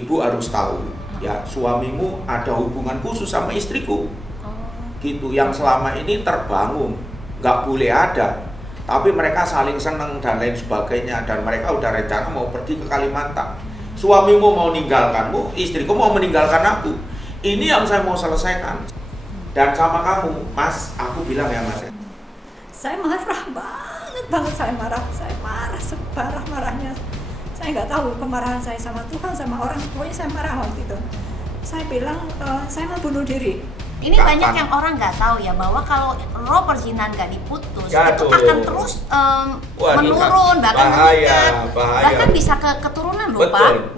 ibu harus tahu ya, suamimu ada hubungan khusus sama istriku. Gitu, yang selama ini terbangun, nggak boleh ada. Tapi mereka saling seneng dan lain sebagainya, dan mereka udah rencana mau pergi ke Kalimantan. Suamimu mau meninggalkanmu, istriku mau meninggalkan aku. Ini yang saya mau selesaikan. Dan sama kamu, Mas, aku bilang ya Mas. Saya marah banget, saya marah separah-marahnya. Saya nggak tahu kemarahan saya sama Tuhan, sama orang, pokoknya saya marah waktu itu. Saya bilang, saya mau bunuh diri. Ini banyak yang orang nggak tahu ya, bahwa kalau roh perzinahan nggak diputus, itu akan terus menurun, bahkan meningkat, bahkan bisa ke keturunan loh Pak.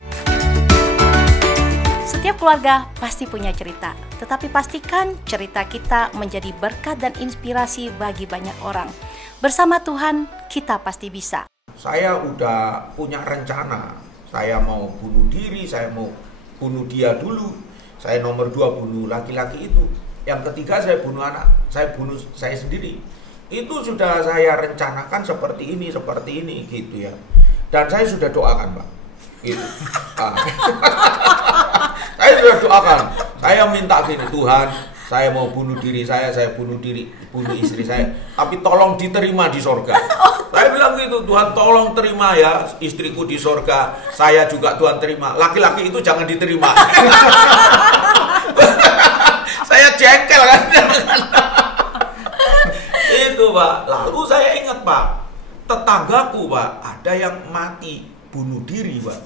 Setiap keluarga pasti punya cerita, tetapi pastikan cerita kita menjadi berkat dan inspirasi bagi banyak orang. Bersama Tuhan, kita pasti bisa. Saya udah punya rencana, saya mau bunuh diri, saya mau bunuh dia dulu. Saya nomor 2 bunuh laki-laki itu. Yang ketiga saya bunuh anak, saya bunuh saya sendiri. Itu sudah saya rencanakan seperti ini gitu ya. Dan saya sudah doakan Pak. Gitu. Saya sudah doakan. Saya minta gini, Tuhan, saya mau bunuh diri saya bunuh istri saya. Tapi tolong diterima di sorga. Saya bilang gitu, Tuhan tolong terima ya istriku di sorga. Saya juga Tuhan terima. Laki-laki itu jangan diterima. Saya jengkel kan. Itu Pak. Lalu saya ingat Pak, tetanggaku Pak, ada yang mati bunuh diri Pak.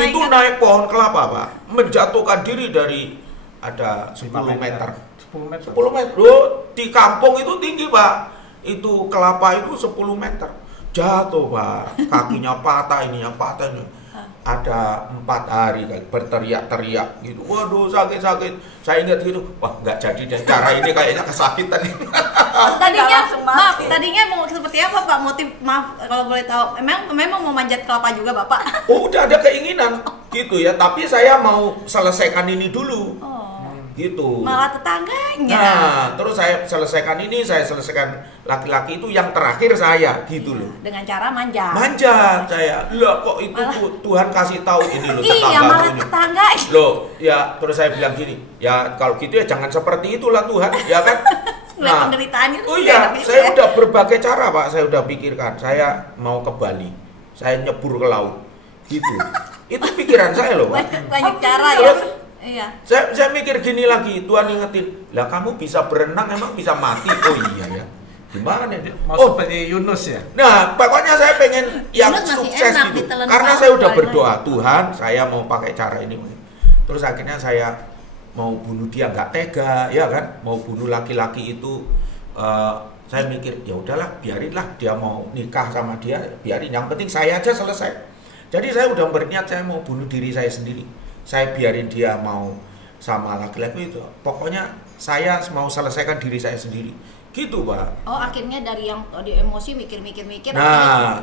Itu naik pohon kelapa Pak, menjatuhkan diri dari ada 10 meter. 10 meter. Loh, di kampung itu tinggi Pak. Itu kelapa itu 10 meter. Jatuh Pak, kakinya patah, ininya patah. Ada 4 hari berteriak-teriak gitu. Waduh, sakit-sakit. Saya ingat gitu, wah nggak jadi deh, cara ini kayaknya kesakitan. Tadinya mau seperti apa Pak? Motif, maaf kalau boleh tahu. Memang mau manjat kelapa juga Bapak? Oh, udah ada keinginan gitu ya, tapi saya mau selesaikan ini dulu. Gitu. Malah tetangganya. Nah, terus saya selesaikan ini, saya selesaikan laki-laki itu yang terakhir saya, gitu loh. Dengan cara manjat. Manjat saya. Lah kok itu Tuhan kasih tahu ini loh tetangga. Iya, malah tetangga. Loh, ya terus saya bilang gini, ya kalau gitu ya jangan seperti itulah Tuhan, ya kan? Nah, penderitaan itu. Oh iya, saya udah berbagai cara Pak, saya udah pikirkan. Saya mau ke Bali, saya nyebur ke laut, gitu. Itu pikiran saya loh Pak. Banyak cara ya. Iya. Saya mikir gini lagi, Tuhan ingetin, lah kamu bisa berenang emang bisa mati? Oh iya ya, gimana dia? Seperti Yunus ya? Nah, pokoknya saya pengen yang sukses gitu, karena saya udah berdoa, itu. Tuhan saya mau pakai cara ini. Terus akhirnya saya mau bunuh dia, nggak tega, ya kan? Mau bunuh laki-laki itu, saya mikir, ya udahlah, biarinlah dia mau nikah sama dia, biarin. Yang penting saya aja selesai. Jadi saya udah berniat saya mau bunuh diri saya sendiri. Saya biarin dia mau sama laki-laki itu. Pokoknya saya mau selesaikan diri saya sendiri. Gitu Pak. Oh, akhirnya dari yang tadi emosi mikir-mikir, nah,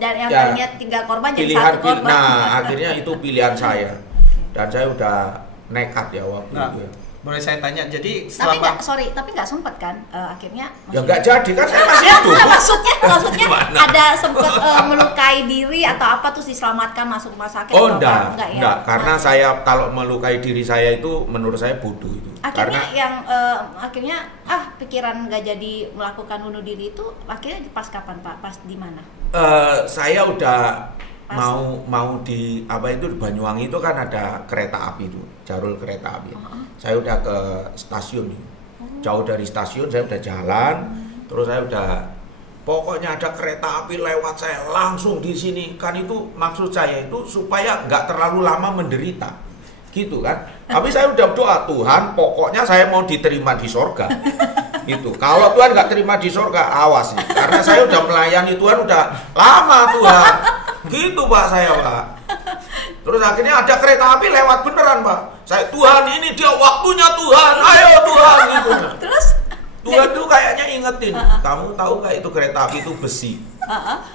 dari yang tadinya 3 korban jadi 1 korban. Nah, akhirnya itu pilihan saya. Dan saya udah nekat ya waktu itu ya. Boleh saya tanya, jadi tapi nggak sempet kan akhirnya? Ya nggak jadi kan, saya masih hidup. Maksudnya ada sempet melukai diri atau apa terus diselamatkan masuk rumah sakit? Oh enggak ya? Karena saya kalau melukai diri saya itu menurut saya bodoh itu. Akhirnya akhirnya pikiran nggak jadi melakukan bunuh diri itu akhirnya pas kapan Pak? Pas di mana? Saya udah mau di apa itu di Banyuwangi itu kan ada kereta api itu, jalur kereta api. Saya udah ke stasiun, jauh dari stasiun saya udah jalan, terus saya udah pokoknya ada kereta api lewat saya langsung di sini kan, itu maksud saya itu supaya nggak terlalu lama menderita, gitu kan. Tapi saya udah doa, Tuhan pokoknya saya mau diterima di sorga. Gitu. Kalau Tuhan nggak terima di sorga, awas nih, karena saya udah melayani Tuhan udah lama Tuhan. Gitu Pak saya Pak. Terus akhirnya ada kereta api lewat beneran Pak. Saya, Tuhan ini dia waktunya Tuhan, ayo Tuhan gitu. Terus Tuhan tuh kayaknya ingetin, kamu tahu nggak itu kereta api itu besi?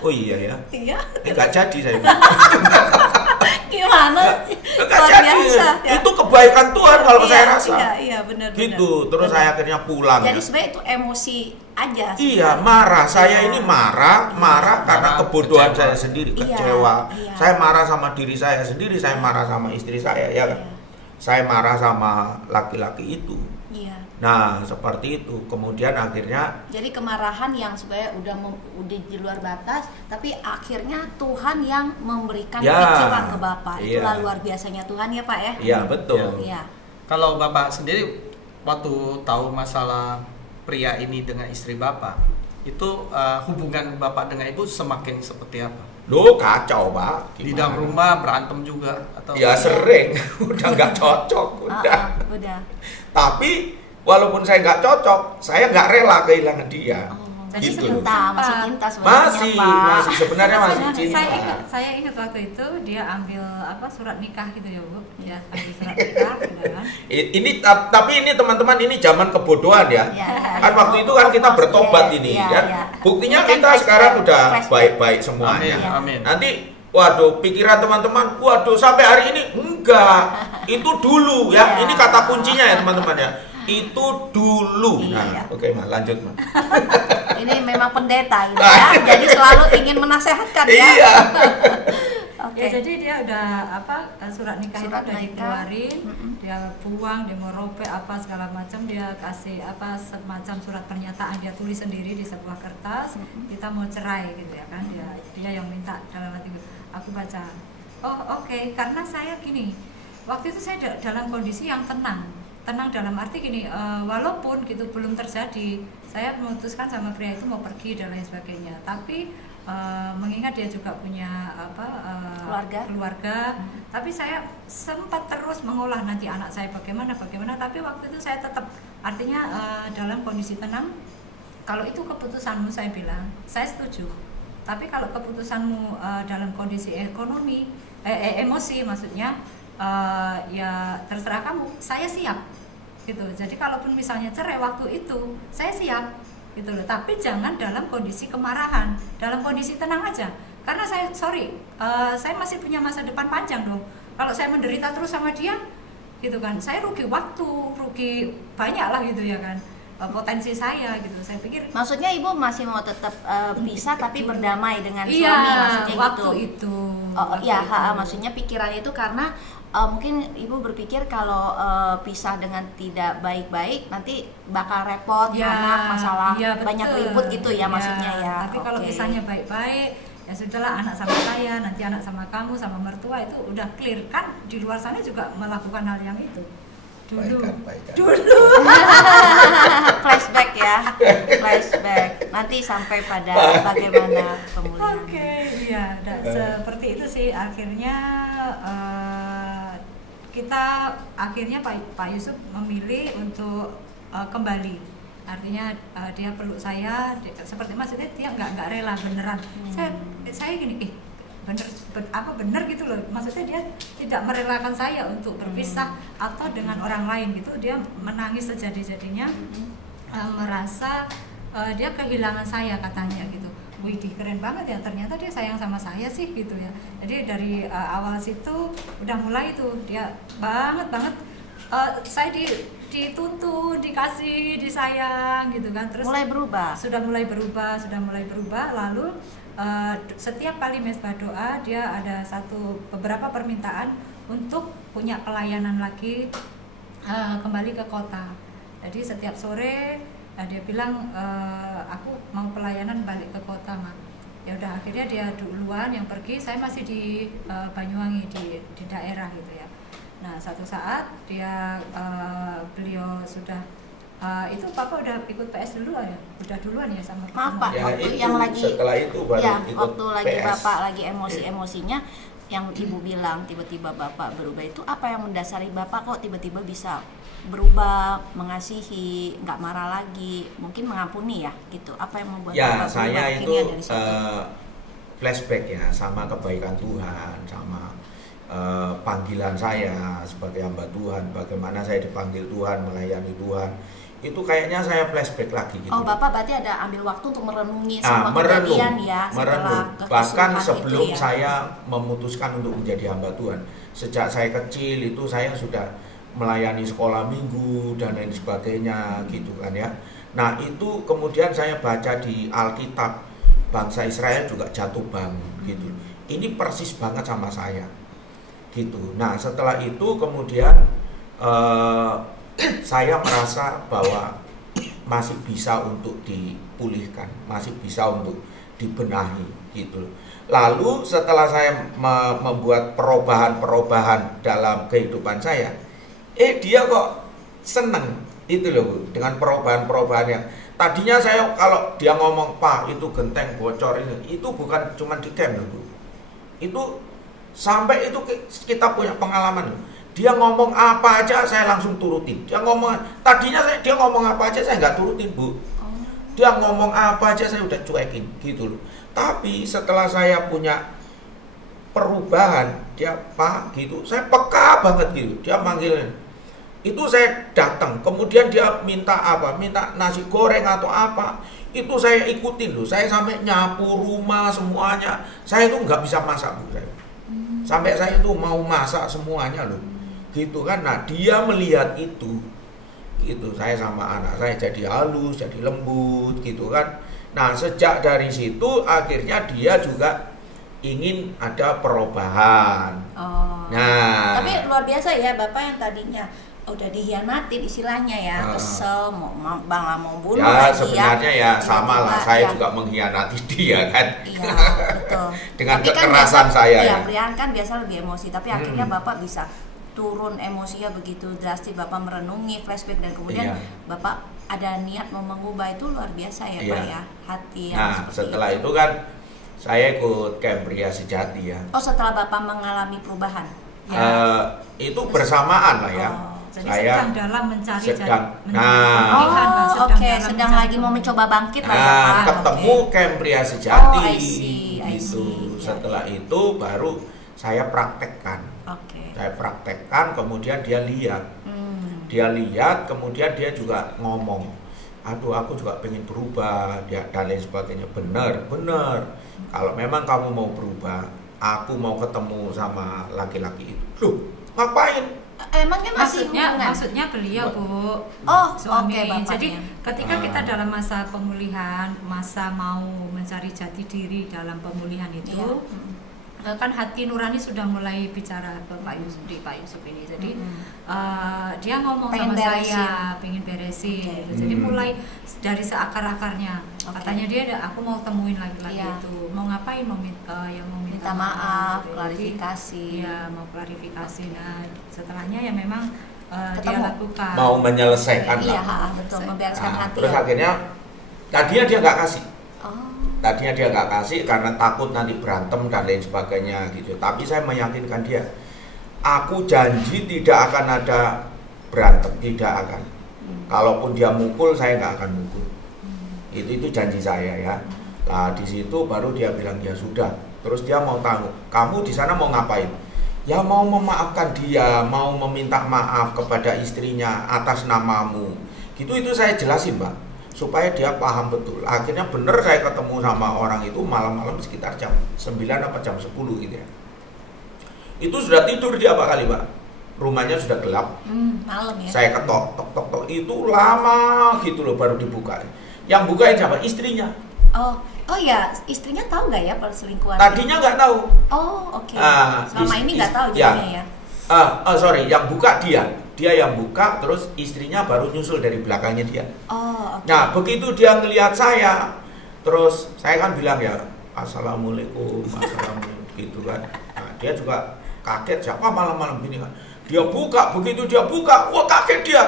Oh iya ya. Iya. Nggak jadi saya. Gimana? Nggak jadi. Ya. Itu kebaikan Tuhan kalau saya rasa. Iya, benar. Gitu. Terus saya akhirnya pulang. Jadi sebenarnya itu emosi aja. Iya, marah. Saya ini marah karena kebodohan saya sendiri, kecewa. Saya marah sama diri saya sendiri, saya marah sama istri saya, ya kan? Saya marah sama laki-laki itu. Iya. Nah, seperti itu. Kemudian akhirnya jadi kemarahan yang sebenarnya udah di luar batas, tapi akhirnya Tuhan yang memberikan pikiran ke Bapak. Itulah luar biasanya Tuhan ya, Pak ya. Iya, betul. Iya. Kalau Bapak sendiri waktu tahu masalah pria ini dengan istri Bapak, itu hubungan Bapak dengan Ibu semakin seperti apa? Loh, kacau, Pak. Di dalam rumah berantem juga atau? Ya sering, udah nggak cocok, udah. Tapi walaupun saya nggak cocok, saya nggak rela kehilangan dia. Jadi gitu masih cinta sebenarnya, masih sebenarnya masih cinta. Saya ingat waktu itu dia ambil surat nikah gitu ya, Bu. Dia ambil surat nikah, kan? Ini tapi ini teman-teman, ini zaman kebodohan ya. Kan waktu itu kan kita bertobat ini ya. Buktinya kita sekarang udah baik-baik semuanya. Amin. Nanti waduh, pikiran teman-teman, waduh sampai hari ini enggak. Itu dulu ya. Ini kata kuncinya ya teman-teman ya. Itu dulu. Nah, oke, Ma, lanjut, Ma. Ini memang pendeta gitu ya. Jadi selalu ingin menasehatkan ya. Iya. Oke. Ya, jadi dia udah surat nikah itu udah dikeluarin, dia buang, dia mau robek segala macam, dia kasih semacam surat pernyataan dia tulis sendiri di sebuah kertas, kita mau cerai gitu ya kan. Dia yang minta dalam hati aku baca. Oh, oke, karena saya gini. Waktu itu saya dalam kondisi yang tenang dalam arti gini, walaupun gitu belum terjadi, saya memutuskan sama pria itu mau pergi dan lain sebagainya, tapi mengingat dia juga punya keluarga, tapi saya sempat terus mengolah nanti anak saya bagaimana, tapi waktu itu saya tetap artinya dalam kondisi tenang. Kalau itu keputusanmu, saya bilang saya setuju, tapi kalau keputusanmu dalam kondisi emosi maksudnya, ya terserah kamu, saya siap gitu. Jadi kalaupun misalnya cerai waktu itu, saya siap gitu loh. Tapi jangan dalam kondisi kemarahan, dalam kondisi tenang aja. Karena saya saya masih punya masa depan panjang dong. Kalau saya menderita terus sama dia, gitu kan, saya rugi waktu, rugi banyak lah gitu ya kan. Potensi saya gitu. Saya pikir. Maksudnya Ibu masih mau tetap bisa tapi berdamai dengan suami, maksudnya waktu gitu. Itu. Maksudnya pikiran itu karena mungkin Ibu berpikir kalau pisah dengan tidak baik-baik nanti bakal repot, anak masalah banyak ribut gitu ya, maksudnya ya. Tapi kalau pisahnya baik-baik, ya sudahlah, anak sama saya, nanti anak sama kamu, sama mertua, itu udah clear kan. Di luar sana juga melakukan hal yang itu. Dulu. Flashback ya, flashback. Nanti sampai pada bagaimana pemulihan. Iya, seperti itu sih akhirnya. Kita akhirnya Pak Yusuf memilih untuk kembali, artinya dia peluk saya, seperti maksudnya dia nggak rela beneran. Saya gini, bener gitu loh, maksudnya dia tidak merelakan saya untuk berpisah atau dengan orang lain gitu. Dia menangis sejadi-jadinya, merasa dia kehilangan saya katanya gitu. Widih, keren banget ya, ternyata dia sayang sama saya sih gitu ya. Jadi dari awal situ udah mulai tuh dia banget saya dituntun, dikasih, disayang gitu kan. Terus sudah mulai berubah. Lalu setiap kali mesbah doa dia ada beberapa permintaan untuk punya pelayanan lagi, kembali ke kota. Jadi setiap sore dia bilang, aku mau pelayanan balik ke kota, Ma. Ya udah, akhirnya dia duluan yang pergi, saya masih di Banyuwangi di daerah gitu ya. Nah, satu saat beliau sudah itu Papa udah ikut PS dulu ya? Udah duluan ya sama Pak, waktu yang lagi setelah itu baru ikut waktu lagi PS. Bapak lagi emosinya yang Ibu bilang tiba-tiba Bapak berubah, itu apa yang mendasari Bapak kok tiba-tiba bisa berubah, mengasihi, nggak marah lagi, mungkin mengampuni ya gitu? Apa yang membuat Bapak saya berubah? itu flashback ya sama kebaikan Tuhan, sama panggilan saya sebagai hamba Tuhan, bagaimana saya dipanggil Tuhan, melayani Tuhan. Itu kayaknya saya flashback lagi gitu. Oh, Bapak berarti ada ambil waktu untuk merenungi semua kejadian ya setelah bahkan sebelum itu ya? Saya memutuskan untuk menjadi hamba Tuhan. Sejak saya kecil itu saya sudah melayani sekolah minggu dan lain sebagainya gitu kan ya. Nah itu kemudian saya baca di Alkitab, bangsa Israel juga jatuh bangun gitu. Ini persis banget sama saya gitu. Nah setelah itu kemudian saya merasa bahwa masih bisa untuk dipulihkan, masih bisa untuk dibenahi gitu. Lalu setelah saya membuat perubahan-perubahan dalam kehidupan saya, dia kok seneng itu loh Bu, dengan perubahan-perubahan yang tadinya saya kalau dia ngomong Pak itu genteng bocor ini, itu bukan cuma di camp loh Bu. Itu sampai itu kita punya pengalaman loh. Dia ngomong apa aja saya langsung turutin. Dia ngomong apa aja saya nggak turutin Bu. Dia ngomong apa aja saya udah cuekin gitu loh. Tapi setelah saya punya perubahan, dia Pak gitu, saya peka banget gitu. Dia manggilin. Itu saya datang, kemudian dia minta apa? Minta nasi goreng atau apa? Itu saya ikutin loh. Saya sampai nyapu rumah semuanya. Saya itu nggak bisa masak Bu saya. Sampai saya itu mau masak semuanya loh. Gitu kan. Nah, dia melihat itu. Gitu, saya sama anak saya jadi halus, jadi lembut gitu kan. Nah sejak dari situ akhirnya dia juga ingin ada perubahan. Nah tapi luar biasa ya Bapak yang tadinya udah dihianatin istilahnya ya, kesel mau bunuh ya, lagi sebenarnya ya sama lah, saya ya. juga mengkhianati dia kan. Iya betul. Dengan tapi kekerasan kan saya ya. Prian kan biasa lebih emosi, tapi akhirnya Bapak bisa turun emosinya begitu drastis, Bapak merenungi, flashback, dan kemudian Bapak ada niat mau mengubah. Itu luar biasa ya Pak ya, hati yang nah setelah itu kan saya ikut camp Pria Sejati ya. Oh setelah Bapak mengalami perubahan ya. Itu bersamaan lah ya. Jadi saya sedang dalam mencari sedang lagi mau mencoba bangkit lah ya Pak. Ketemu camp Pria Sejati I see. gitu. Setelah itu baru saya praktekkan. Saya praktekkan, kemudian dia lihat. Dia lihat, kemudian dia juga ngomong, aduh aku juga pengen berubah, dan lain sebagainya. Bener. Kalau memang kamu mau berubah, aku mau ketemu sama laki-laki itu. Loh, ngapain? Emangnya masih maksudnya beliau Bu, suami. Jadi ketika kita dalam masa pemulihan, masa mau mencari jati diri dalam pemulihan itu, kan hati nurani sudah mulai bicara ke Pak Yusuf ini. Jadi dia ngomong pengen sama beresin. saya pengen beresin. Jadi mulai dari seakar-akarnya. Katanya dia aku mau temuin laki-laki itu. Mau ngapain? Mau minta maaf, klarifikasi. Iya, mau klarifikasi. Nah, setelahnya ya memang dia lakukan. Mau menyelesaikan. Iya, betul, membereskan hati. Terus akhirnya tadinya dia nggak kasih. Tadinya dia nggak kasih karena takut nanti berantem dan lain sebagainya gitu. Tapi saya meyakinkan dia, aku janji tidak akan ada berantem, tidak akan. Kalaupun dia mukul, saya nggak akan mukul. Itu janji saya ya. Nah di situ baru dia bilang ya sudah. Terus dia mau tahu, kamu di sana mau ngapain? Ya mau memaafkan dia, mau meminta maaf kepada istrinya atas namamu. Gitu itu saya jelasin Pak, supaya dia paham betul. Akhirnya bener saya ketemu sama orang itu malam-malam sekitar jam 9 apa jam 10 gitu ya. Itu sudah tidur dia Pak kali Pak. Rumahnya sudah gelap. Malam ya. Saya ketok, tok. Itu lama gitu loh baru dibuka. Yang bukain siapa? Istrinya. Oh ya, istrinya tahu nggak ya perselingkuhan? Tadinya nggak tahu. Oke. Selama ini nggak tahu jadinya ya. Sorry, yang buka dia yang buka, terus istrinya baru nyusul dari belakangnya dia. Nah begitu dia ngelihat saya, terus saya kan bilang ya assalamualaikum gitu kan. Nah, dia juga kaget, siapa malam-malam gini kan. Dia buka, begitu dia buka, wah kaget dia.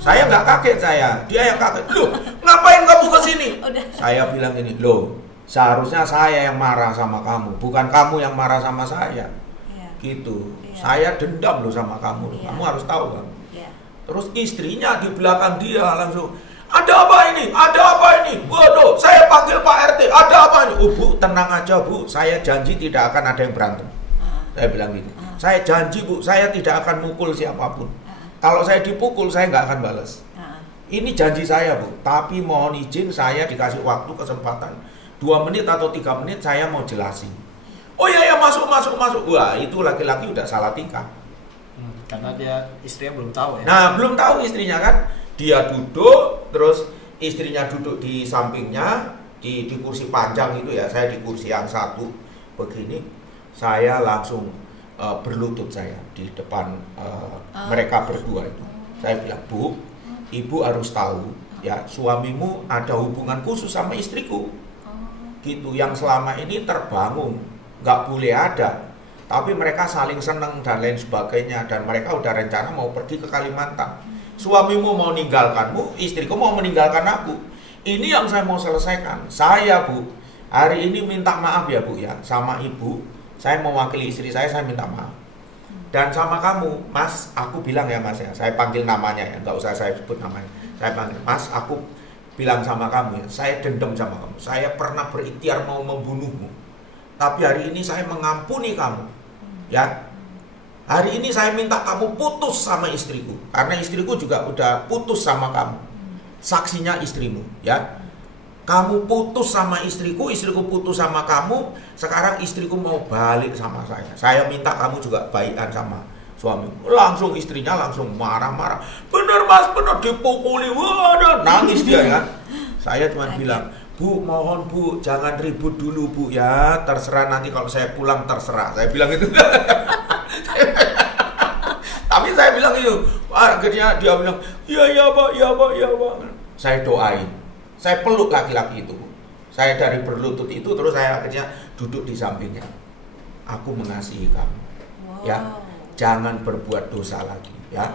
Saya nggak kaget dia yang kaget. Loh, ngapain kamu kesini? Saya bilang ini, loh, seharusnya saya yang marah sama kamu, bukan kamu yang marah sama saya. Gitu. Saya dendam loh sama kamu. Kamu harus tahu kan. Terus istrinya di belakang dia langsung, ada apa ini? Ada apa ini? Waduh, saya panggil Pak RT. Ada apa ini? Bu, tenang aja Bu. Saya janji tidak akan ada yang berantem. Saya bilang gitu. Saya janji Bu, saya tidak akan mukul siapapun. Kalau saya dipukul, saya nggak akan balas. Ini janji saya Bu. Tapi mohon izin saya dikasih waktu kesempatan 2 menit atau 3 menit saya mau jelasin. Oh iya ya masuk. Wah itu laki-laki udah salah tingkah. Karena istrinya belum tahu ya. Nah, belum tahu istrinya kan. Dia duduk, terus istrinya duduk di sampingnya, di kursi panjang itu ya. Saya di kursi yang satu begini. Saya langsung berlutut saya di depan mereka berdua itu. Saya bilang, Bu, Ibu harus tahu ya, suamimu ada hubungan khusus sama istriku. Gitu, yang selama ini terbangun, nggak boleh ada. Tapi mereka saling seneng dan lain sebagainya, dan mereka udah rencana mau pergi ke Kalimantan. Suamimu mau meninggalkanmu, istriku mau meninggalkan aku. Ini yang saya mau selesaikan. Saya, Bu, hari ini minta maaf ya, Bu ya, sama Ibu. Saya mewakili istri saya minta maaf. Dan sama kamu, Mas, aku bilang ya Mas ya, saya panggil namanya ya, nggak usah saya sebut namanya. Saya panggil, Mas, aku bilang sama kamu ya, saya dendam sama kamu. Saya pernah berikhtiar mau membunuhmu. Tapi hari ini saya mengampuni kamu. Ya. Hari ini saya minta kamu putus sama istriku, karena istriku juga udah putus sama kamu. Saksinya istrimu, ya. Kamu putus sama istriku putus sama kamu. Sekarang istriku mau balik sama saya. Saya minta kamu juga baikan sama suamimu. Langsung istrinya langsung marah-marah. Bener Mas, bener dipukuli. Wah, nangis dia ya. Saya cuma bilang, Bu, mohon Bu, jangan ribut dulu Bu ya. Terserah nanti kalau saya pulang terserah. Saya bilang itu. Tapi saya bilang itu, akhirnya dia bilang, ya Pak. Saya doain, saya peluk laki-laki itu. Saya dari berlutut itu terus saya akhirnya duduk di sampingnya. Aku mengasihi kamu, ya. Jangan berbuat dosa lagi, ya.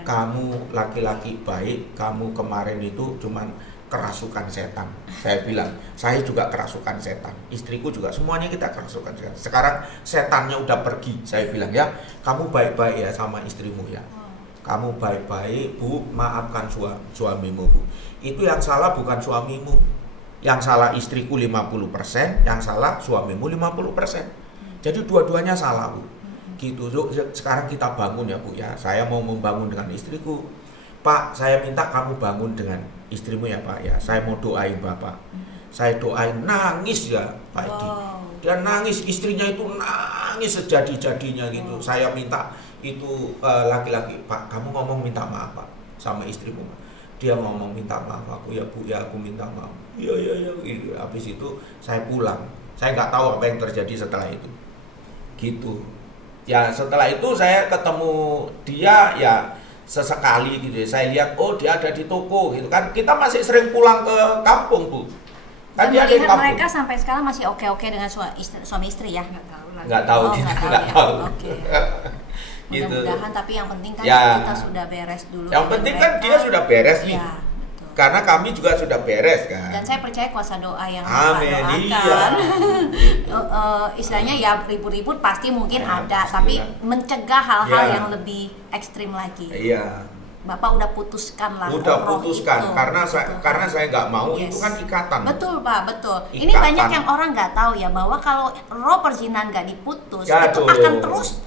Kamu laki-laki baik, kamu kemarin itu cuman kerasukan setan. Saya bilang, saya juga kerasukan setan. Istriku juga, semuanya kita kerasukan setan. Sekarang setannya udah pergi. Saya bilang ya, kamu baik-baik ya sama istrimu ya. Kamu baik-baik, Bu, maafkan suamimu, Bu. Itu yang salah bukan suamimu. Yang salah istriku 50%, yang salah suamimu 50%. Jadi dua-duanya salah, Bu. Gitu. Sekarang kita bangun ya, Bu ya. Saya mau membangun dengan istriku. Pak, saya minta kamu bangun dengan istrimu ya Pak ya. Saya mau doain Bapak. Saya doain, nangis ya Pak Edi. Dia nangis, istrinya itu nangis sejadi-jadinya gitu. Saya minta itu laki-laki, Pak, kamu ngomong minta maaf Pak sama istrimu. Dia ngomong minta maaf, aku ya Bu ya, aku minta maaf. Iya. Gitu. Habis itu saya pulang. Saya nggak tahu apa yang terjadi setelah itu. Gitu. Ya setelah itu saya ketemu dia ya sesekali gitu ya. Saya lihat dia ada di toko gitu kan. Kita masih sering pulang ke kampung, Bu. Kan dia ada di kampung. Mereka sampai sekarang masih oke-oke dengan suami istri ya? Nggak tahu. Oke. Gitu. Mudah-mudahan, tapi yang penting kan ya, kita sudah beres dulu. Yang penting kan dia sudah beres nih. Ya, betul. Karena kami juga sudah beres kan. Dan saya percaya kuasa doa yang Amin, doakan. Istilahnya ya ribut-ribut pasti mungkin ya, ada, tapi mencegah hal-hal yang lebih ekstrim lagi. Iya. Bapak udah putuskan lah. Udah putuskan itu, karena saya nggak mau, itu kan ikatan. Betul Pak, betul. Ikatan. Ini banyak yang orang nggak tahu ya, bahwa kalau roh perzinahan nggak diputus itu akan terus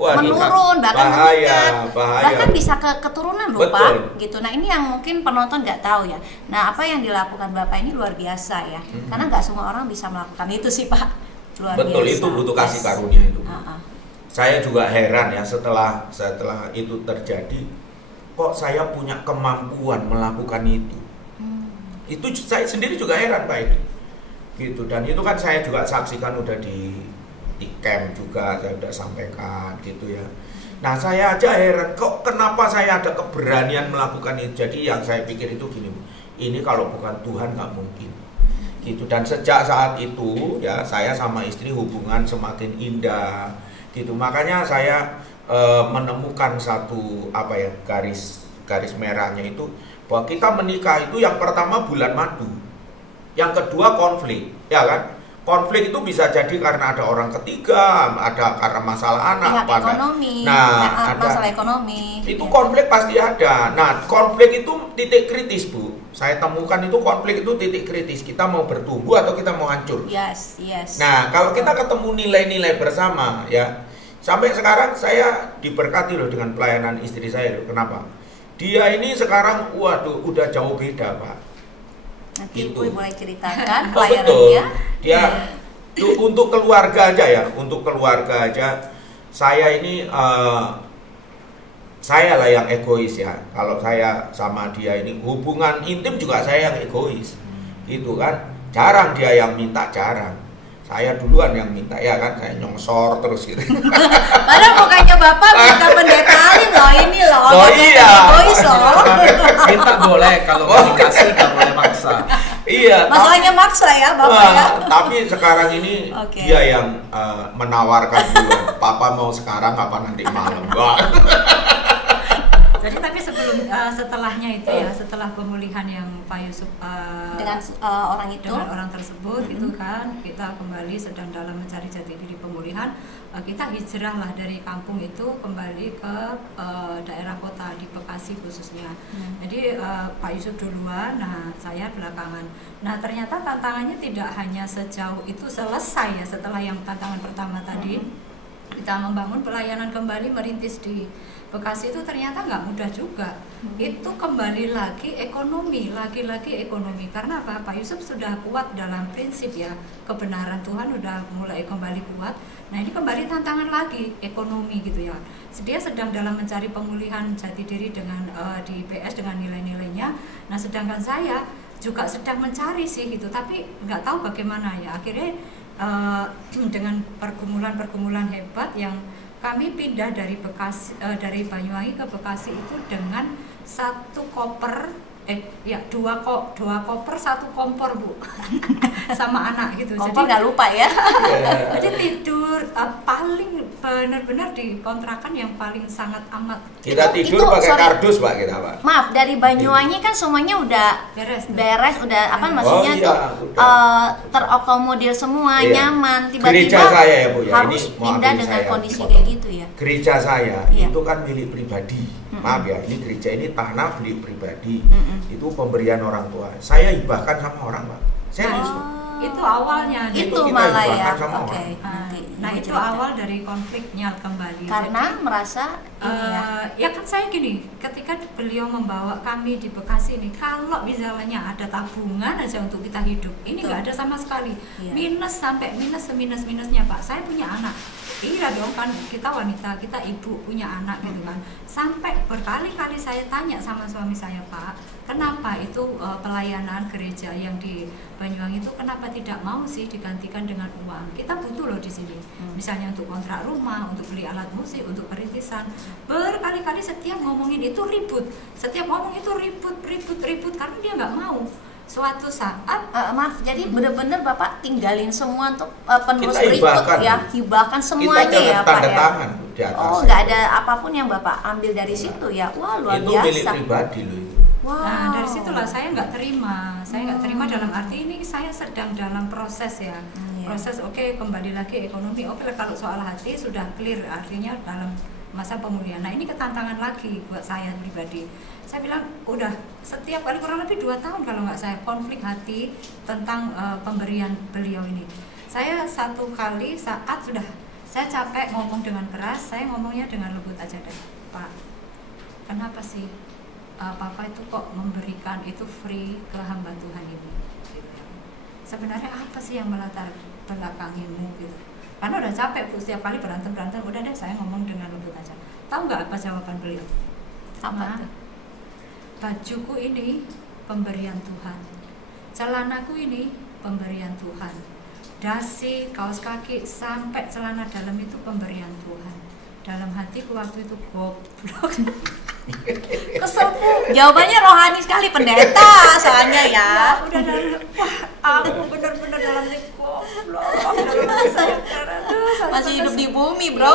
menurun, bahkan meningkat, bahkan bisa ke keturunan loh Pak. Gitu. Nah ini yang mungkin penonton nggak tahu ya. Nah apa yang dilakukan Bapak ini luar biasa ya, karena nggak semua orang bisa melakukan itu sih Pak. Luar betul biasa. Itu butuh kasih karunia itu. Saya juga heran ya setelah itu terjadi. Kok saya punya kemampuan melakukan itu? Itu saya sendiri juga heran Pak ini. Gitu, dan itu kan saya juga saksikan udah di camp juga, saya udah sampaikan gitu ya. Nah saya aja heran, kok kenapa saya ada keberanian melakukan itu. Jadi yang saya pikir itu gini, ini kalau bukan Tuhan nggak mungkin. Gitu, dan sejak saat itu ya saya sama istri hubungan semakin indah. Gitu, makanya saya menemukan satu garis merahnya itu, bahwa kita menikah itu yang pertama bulan madu, yang kedua konflik, ya kan? Konflik itu bisa jadi karena ada orang ketiga, ada karena masalah anak, ekonomi, masalah ekonomi. Itu konflik pasti ada. Nah, konflik itu titik kritis, Bu. Saya temukan itu konflik itu titik kritis. Kita mau bertumbuh atau kita mau hancur. Yes. Nah, kalau kita ketemu nilai-nilai bersama, ya. Sampai sekarang saya diberkati loh dengan pelayanan istri saya loh. Kenapa? Dia ini sekarang waduh udah jauh beda, Pak. Nanti gitu. Ibu mulai ceritakan pelayanannya. Dia untuk keluarga aja ya, untuk keluarga aja. Saya ini saya lah yang egois ya. Kalau saya sama dia ini hubungan intim juga saya yang egois, gitu kan. Jarang dia yang minta, jarang. Saya duluan yang minta ya kan, saya nyongsor terus gitu. Padahal bukannya Bapak minta pendetalin loh ini loh. Oh iya. Egois loh. Minta boleh, kalau nggak dikasih nggak boleh maksa. Iya. Masalahnya maksa ya Bapak ya. Tapi sekarang ini Oke. dia yang menawarkan duluan. Papa mau sekarang apa nanti malam? Wah. Jadi tapi setelahnya itu ya, setelah pemulihan yang Pak Yusuf Dengan orang itu. dengan orang tersebut itu kan, kita kembali sedang dalam mencari jati diri pemulihan, kita hijrahlah dari kampung itu kembali ke daerah kota di Bekasi khususnya. Jadi Pak Yusuf duluan, nah saya belakangan. Nah ternyata tantangannya tidak hanya sejauh itu selesai ya, setelah yang tantangan pertama tadi kita membangun pelayanan kembali, merintis di Bekasi itu ternyata nggak mudah juga. Itu kembali lagi ekonomi, lagi-lagi ekonomi. Karena apa? Pak Yusuf sudah kuat dalam prinsip ya, kebenaran Tuhan udah mulai kembali kuat. Nah ini kembali tantangan lagi, ekonomi gitu ya. Dia sedang dalam mencari pemulihan jati diri dengan di PS dengan nilai-nilainya. Nah sedangkan saya juga sedang mencari sih gitu, tapi nggak tahu bagaimana ya. Akhirnya dengan pergumulan-pergumulan hebat yang kami pindah dari Bekasi, dari Banyuwangi ke Bekasi itu dengan satu koper, dua koper, satu kompor Bu, sama anak gitu. Kompor nggak lupa ya. Jadi tidur paling benar-benar di kontrakan yang paling sangat amat. Kita tidur pakai kardus Pak kita Pak. Maaf, dari Banyuwangi kan semuanya udah beres, udah apa maksudnya iya, tuh udah. terokomodir semua, Iya. nyaman. Gereja Tiba-tiba saya ya Bu ya, harus ini pindah maafin dengan saya, kondisi dipotong. kayak gitu ya. Gereja saya Iya. itu kan milik pribadi. Maaf ya, ini gereja ini tanah milik pribadi. Itu pemberian orang tua. Saya hibahkan sama orang Pak. Serius Bu. Itu awalnya. Itu kita malah ya. hibahkan sama Oke. orang. Nanti Nah Ibu itu cerita. awal dari konfliknya kembali. Karena Jadi, merasa ini ya. ya kan saya gini, ketika beliau membawa kami di Bekasi ini, kalau misalnya ada tabungan aja untuk kita hidup, ini Betul. nggak ada sama sekali. Iya. Minus sampai minusnya Pak. Saya punya anak. Iya dong kan, kita wanita, kita ibu punya anak gitu kan. Sampai berkali-kali saya tanya sama suami saya, Pak, kenapa itu pelayanan gereja yang di Banyuwangi itu kenapa tidak mau sih digantikan dengan uang? Kita butuh loh di sini. Misalnya untuk kontrak rumah, untuk beli alat musik, untuk perintisan. Berkali-kali setiap ngomongin itu ribut. Setiap ngomong itu ribut karena dia nggak mau. Suatu saat Maaf, jadi benar-benar Bapak tinggalin semua untuk penerus Kita berikut hibahkan. ya, hibahkan semuanya Kita ya jangan Pak tanda ya. tangan Bu, di atas. Oh, nggak ada apapun yang Bapak ambil dari situ ya. Wah, luar Itu biasa. milik pribadi loh itu. Wow. Nah dari situlah saya nggak terima. Saya nggak terima dalam arti ini saya sedang dalam proses ya. Iya. Proses oke, kembali lagi ekonomi oke, kalau soal hati sudah clear, artinya dalam masa pemulihan. Nah ini ketantangan lagi buat saya pribadi. Saya bilang udah setiap kali kurang lebih 2 tahun kalau nggak saya konflik hati tentang pemberian beliau ini. Saya satu kali saat sudah saya capek ngomong dengan keras, saya ngomongnya dengan lembut aja deh, Pak. Kenapa sih Papa itu kok memberikan itu free ke hamba Tuhan ini? Sebenarnya apa sih yang melatar belakangimu gitu? Karena udah capek Bu, setiap kali berantem, udah deh saya ngomong dengan lembut aja. Tahu nggak apa jawaban beliau? Apa tuh? Bajuku ini pemberian Tuhan, celanaku ini pemberian Tuhan, dasi, kaos kaki, sampai celana dalam itu pemberian Tuhan. Dalam hatiku waktu itu goblok. Kesel Bu. Jawabannya rohani sekali pendeta soalnya ya. Udah dalam, wah aku benar-benar dalam hati goblok. Saya Masih hidup di bumi, Bro.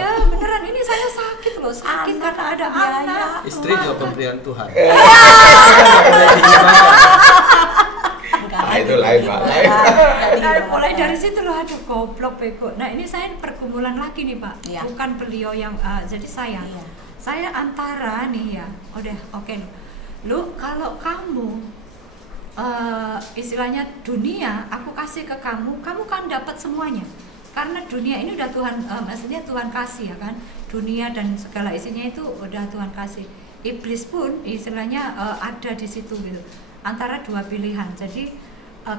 Iya beneran, ini saya sakit loh, sakit Anak, karena ada biaya. anak. Istri juga pemberian Tuhan. Nah itu lain Pak. Lain. Nah, mulai dari situ loh, aduh goblok bego. Nah ini saya pergumulan lagi nih Pak, Iya. bukan beliau yang jadi Iya. saya antara nih ya, udah oke lu kalau kamu istilahnya dunia aku kasih ke kamu kan dapat semuanya, karena dunia ini udah Tuhan, maksudnya Tuhan kasih ya kan, dunia dan segala isinya itu udah Tuhan kasih. Iblis pun istilahnya ada di situ gitu, antara dua pilihan. Jadi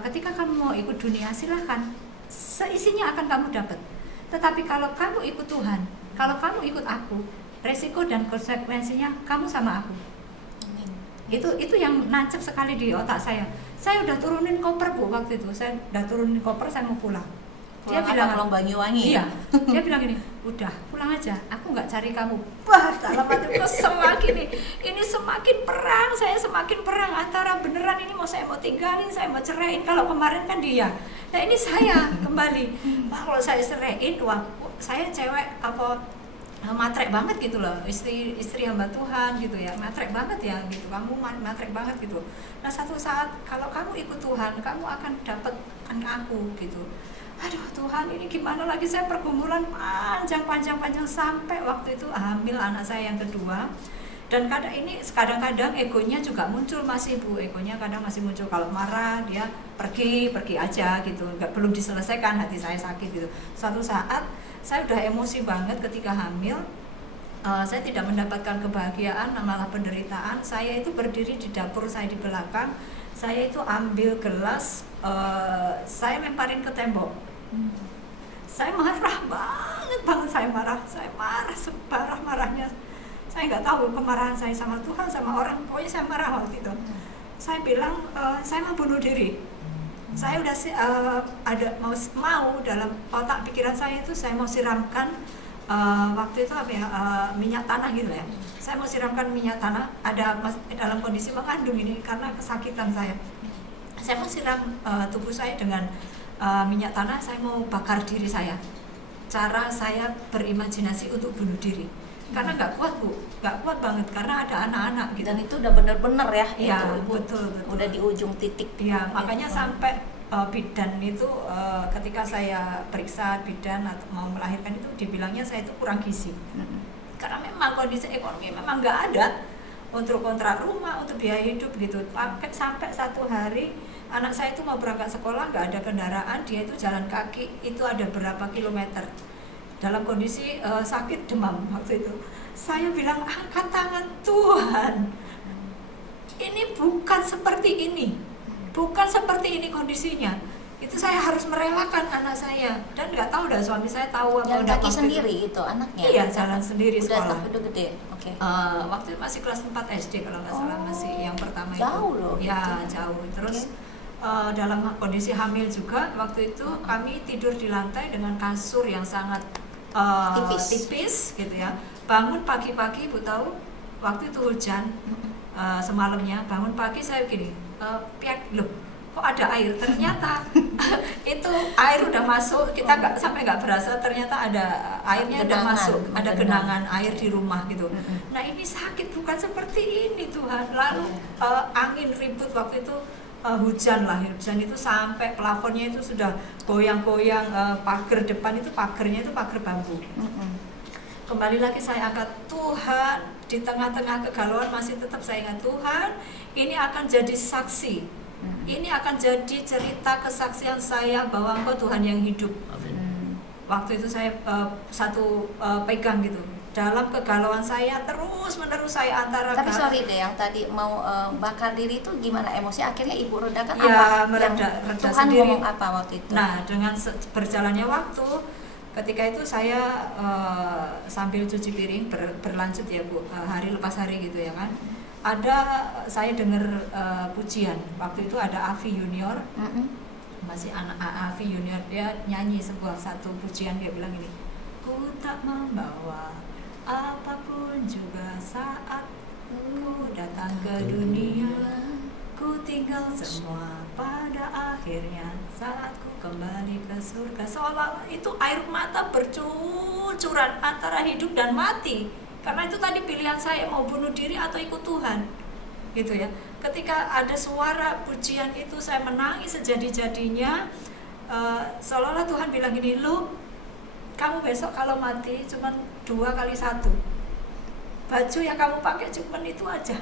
ketika kamu mau ikut dunia silahkan, seisinya akan kamu dapat. Tetapi kalau kamu ikut Tuhan, kalau kamu ikut aku, resiko dan konsekuensinya kamu sama aku. Itu yang nancep sekali di otak saya. Saya udah turunin koper Bu waktu itu. Saya udah turunin koper, saya mau pulang. Dia bilang pulang Banyuwangi. Iya. Dia bilang gini, udah pulang aja. Aku nggak cari kamu. Wah, dalam hatiku semakin ini semakin perang. Saya semakin perang antara beneran ini saya mau tinggalin, saya mau ceraiin. Kalau kemarin kan dia. Nah ini saya kembali. Wah kalau saya ceraiin, wah saya cewek matrek banget gitu loh, istri hamba Tuhan gitu ya, matrek banget ya gitu, kamu matrek banget gitu. Nah satu saat kalau kamu ikut Tuhan, kamu akan dapatkan aku gitu. Aduh Tuhan, ini gimana lagi, saya pergumulan panjang sampai waktu itu hamil anak saya yang kedua. Dan kadang-kadang egonya juga muncul masih Bu, egonya kadang masih muncul. Kalau marah dia pergi aja gitu, belum diselesaikan, hati saya sakit gitu. Suatu saat saya udah emosi banget ketika hamil, saya tidak mendapatkan kebahagiaan, malah penderitaan. Saya itu berdiri di dapur saya di belakang, saya itu ambil gelas, saya lemparin ke tembok. Saya marah banget, saya marah semarah-marahnya. Saya nggak tahu kemarahan saya sama Tuhan, sama orang, pokoknya saya marah waktu itu. Saya bilang, saya mau bunuh diri. Saya udah ada mau dalam otak pikiran saya itu saya mau siramkan waktu itu minyak tanah gitu ya. Saya mau siramkan minyak tanah, ada dalam kondisi mengandung ini karena kesakitan saya. Saya mau siram tubuh saya dengan minyak tanah, saya mau bakar diri saya. Cara saya berimajinasi untuk bunuh diri. Karena nggak kuat Bu, nggak kuat banget karena ada anak-anak gitu. Dan itu udah bener-bener ya, ya itu betul. Udah di ujung titik. Ya makanya sampai bidan itu ketika saya periksa bidan atau mau melahirkan itu dibilangnya saya itu kurang gizi. Karena memang kondisi ekonomi memang nggak ada untuk kontrak rumah, untuk biaya hidup gitu. Sampai satu hari anak saya itu mau berangkat sekolah, nggak ada kendaraan, dia itu jalan kaki, itu ada berapa kilometer. Dalam kondisi sakit demam waktu itu. Saya bilang, angkat tangan Tuhan. Ini bukan seperti ini. Bukan seperti ini kondisinya. Itu saya harus merelakan anak saya. Dan nggak tahu dah suami saya tahu apa. Jalan kaki sendiri itu anaknya? Iya, jalan sendiri sekolah. Udah gede? Oke. Waktu itu masih kelas 4 SD kalau nggak salah, masih yang pertama itu. Jauh loh. Ya, jauh. Terus dalam kondisi hamil juga, waktu itu kami tidur di lantai dengan kasur yang sangat tipis gitu ya. Bangun pagi-pagi, Bu tahu waktu itu hujan semalamnya, bangun pagi saya gini, piak loh, kok ada air, ternyata itu air udah masuk, kita nggak berasa, ternyata ada airnya udah masuk, ada genangan air di rumah gitu. Nah ini sakit bukan seperti ini Tuhan. Lalu angin ribut waktu itu, hujan itu sampai plafonnya itu sudah goyang-goyang, pagar depan itu pagarnya itu pagar bambu. Kembali lagi saya angkat, Tuhan, di tengah-tengah kegalauan masih tetap saya ingat, Tuhan, ini akan jadi saksi, ini akan jadi cerita kesaksian saya bahwa Engkau Tuhan yang hidup. Waktu itu saya pegang gitu. Dalam kegalauan saya terus-menerus saya antara. Tapi sorry deh, yang tadi mau bakar diri itu gimana emosi? Akhirnya Ibu redakan ya, apa? Reda Tuhan sendiri. ngomong apa waktu itu? Nah, dengan berjalannya waktu, ketika itu saya sambil cuci piring berlanjut ya Bu, hari lepas hari gitu ya kan. Ada saya dengar pujian. Waktu itu ada Avi Junior, masih anak Avi Junior, dia nyanyi satu pujian, dia bilang ini, ku tak membawa apapun juga saat ku datang ke dunia, ku tinggal semua pada akhirnya saat ku kembali ke surga. Seolah itu air mata bercucuran antara hidup dan mati, karena itu tadi pilihan saya mau bunuh diri atau ikut Tuhan gitu ya. Ketika ada suara pujian itu saya menangis sejadi-jadinya, seolah-olah Tuhan bilang gini, lu kamu besok kalau mati cuma 2x1, baju yang kamu pakai cuma itu aja,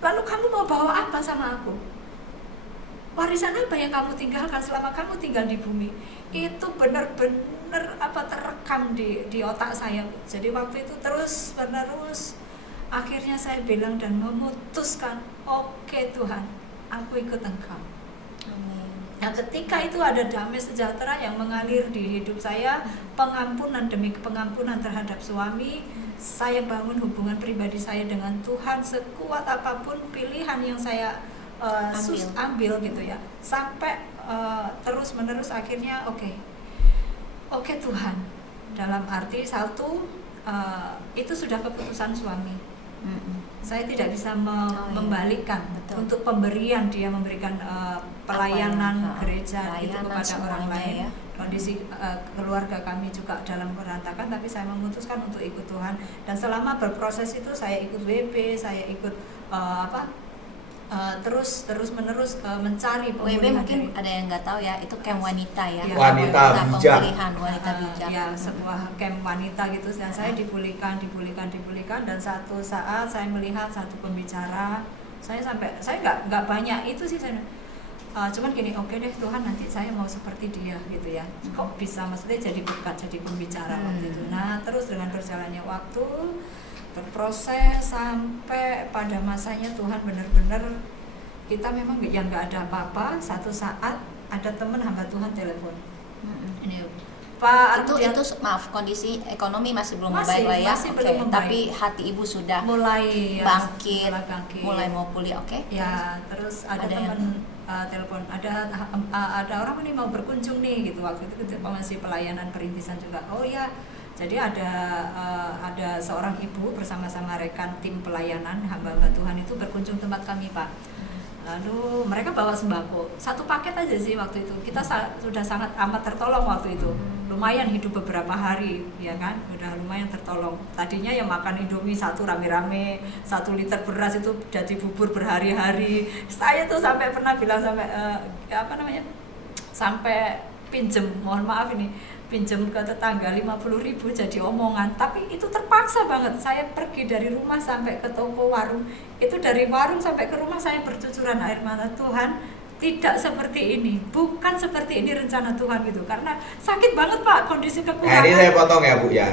lalu kamu mau bawa apa sama aku? Warisan apa yang kamu tinggalkan selama kamu tinggal di bumi? Itu benar-benar terekam di otak saya. Jadi waktu itu terus menerus, akhirnya saya bilang dan memutuskan, oke Tuhan, aku ikut Engkau. Nah ketika itu ada damai sejahtera yang mengalir di hidup saya, pengampunan demi pengampunan terhadap suami, saya bangun hubungan pribadi saya dengan Tuhan sekuat apapun pilihan yang saya ambil gitu ya, sampai terus menerus akhirnya oke Tuhan, dalam arti satu itu sudah keputusan suami. Saya tidak bisa membalikkan. Betul. Untuk pemberian, dia memberikan pelayanan gereja itu kepada orang lain ya. Kondisi keluarga kami juga dalam berantakan, tapi saya memutuskan untuk ikut Tuhan. Dan selama berproses itu saya ikut WB, saya ikut terus menerus mencari WB. Mungkin ada yang nggak tahu ya, itu camp wanita ya, wanita bijak, pemulihan wanita bijak ya, sebuah camp wanita gitu. Dan saya dipulihkan, dan satu saat saya melihat satu pembicara, saya nggak banyak itu sih, saya cuman gini, oke deh Tuhan, nanti saya mau seperti dia gitu ya, kok bisa, maksudnya jadi berkat, jadi pembicara waktu itu. Nah terus dengan berjalannya waktu, berproses sampai pada masanya Tuhan benar-benar, kita memang yang nggak ada apa-apa. Satu saat ada teman hamba Tuhan telepon, ini Pak, itu maaf, kondisi ekonomi masih belum membaik lah ya, belum membaik. Tapi hati ibu sudah mulai bangkit, mulai mau pulih, ya. Terus ada teman telepon, ada orang ini mau berkunjung nih gitu, waktu itu masih pelayanan perintisan juga. Oh ya, jadi ada seorang ibu bersama-sama rekan tim pelayanan hamba-hamba Tuhan itu berkunjung tempat kami, Pak. Lalu mereka bawa sembako, satu paket aja sih waktu itu. Kita sudah sangat amat tertolong waktu itu. Lumayan hidup beberapa hari, ya kan? Udah lumayan tertolong. Tadinya yang makan Indomie satu rame-rame, 1 liter beras itu jadi bubur berhari-hari. Saya tuh sampai pernah bilang sampai sampai pinjem, mohon maaf ini, pinjem ke tetangga 50.000 jadi omongan. Tapi itu terpaksa banget. Saya pergi dari rumah sampai ke toko warung, itu dari warung sampai ke rumah saya bercucuran air mata. Tuhan, tidak seperti ini, bukan seperti ini rencana Tuhan gitu. Karena sakit banget Pak kondisi kekurangan. Ini saya potong ya Bu ya.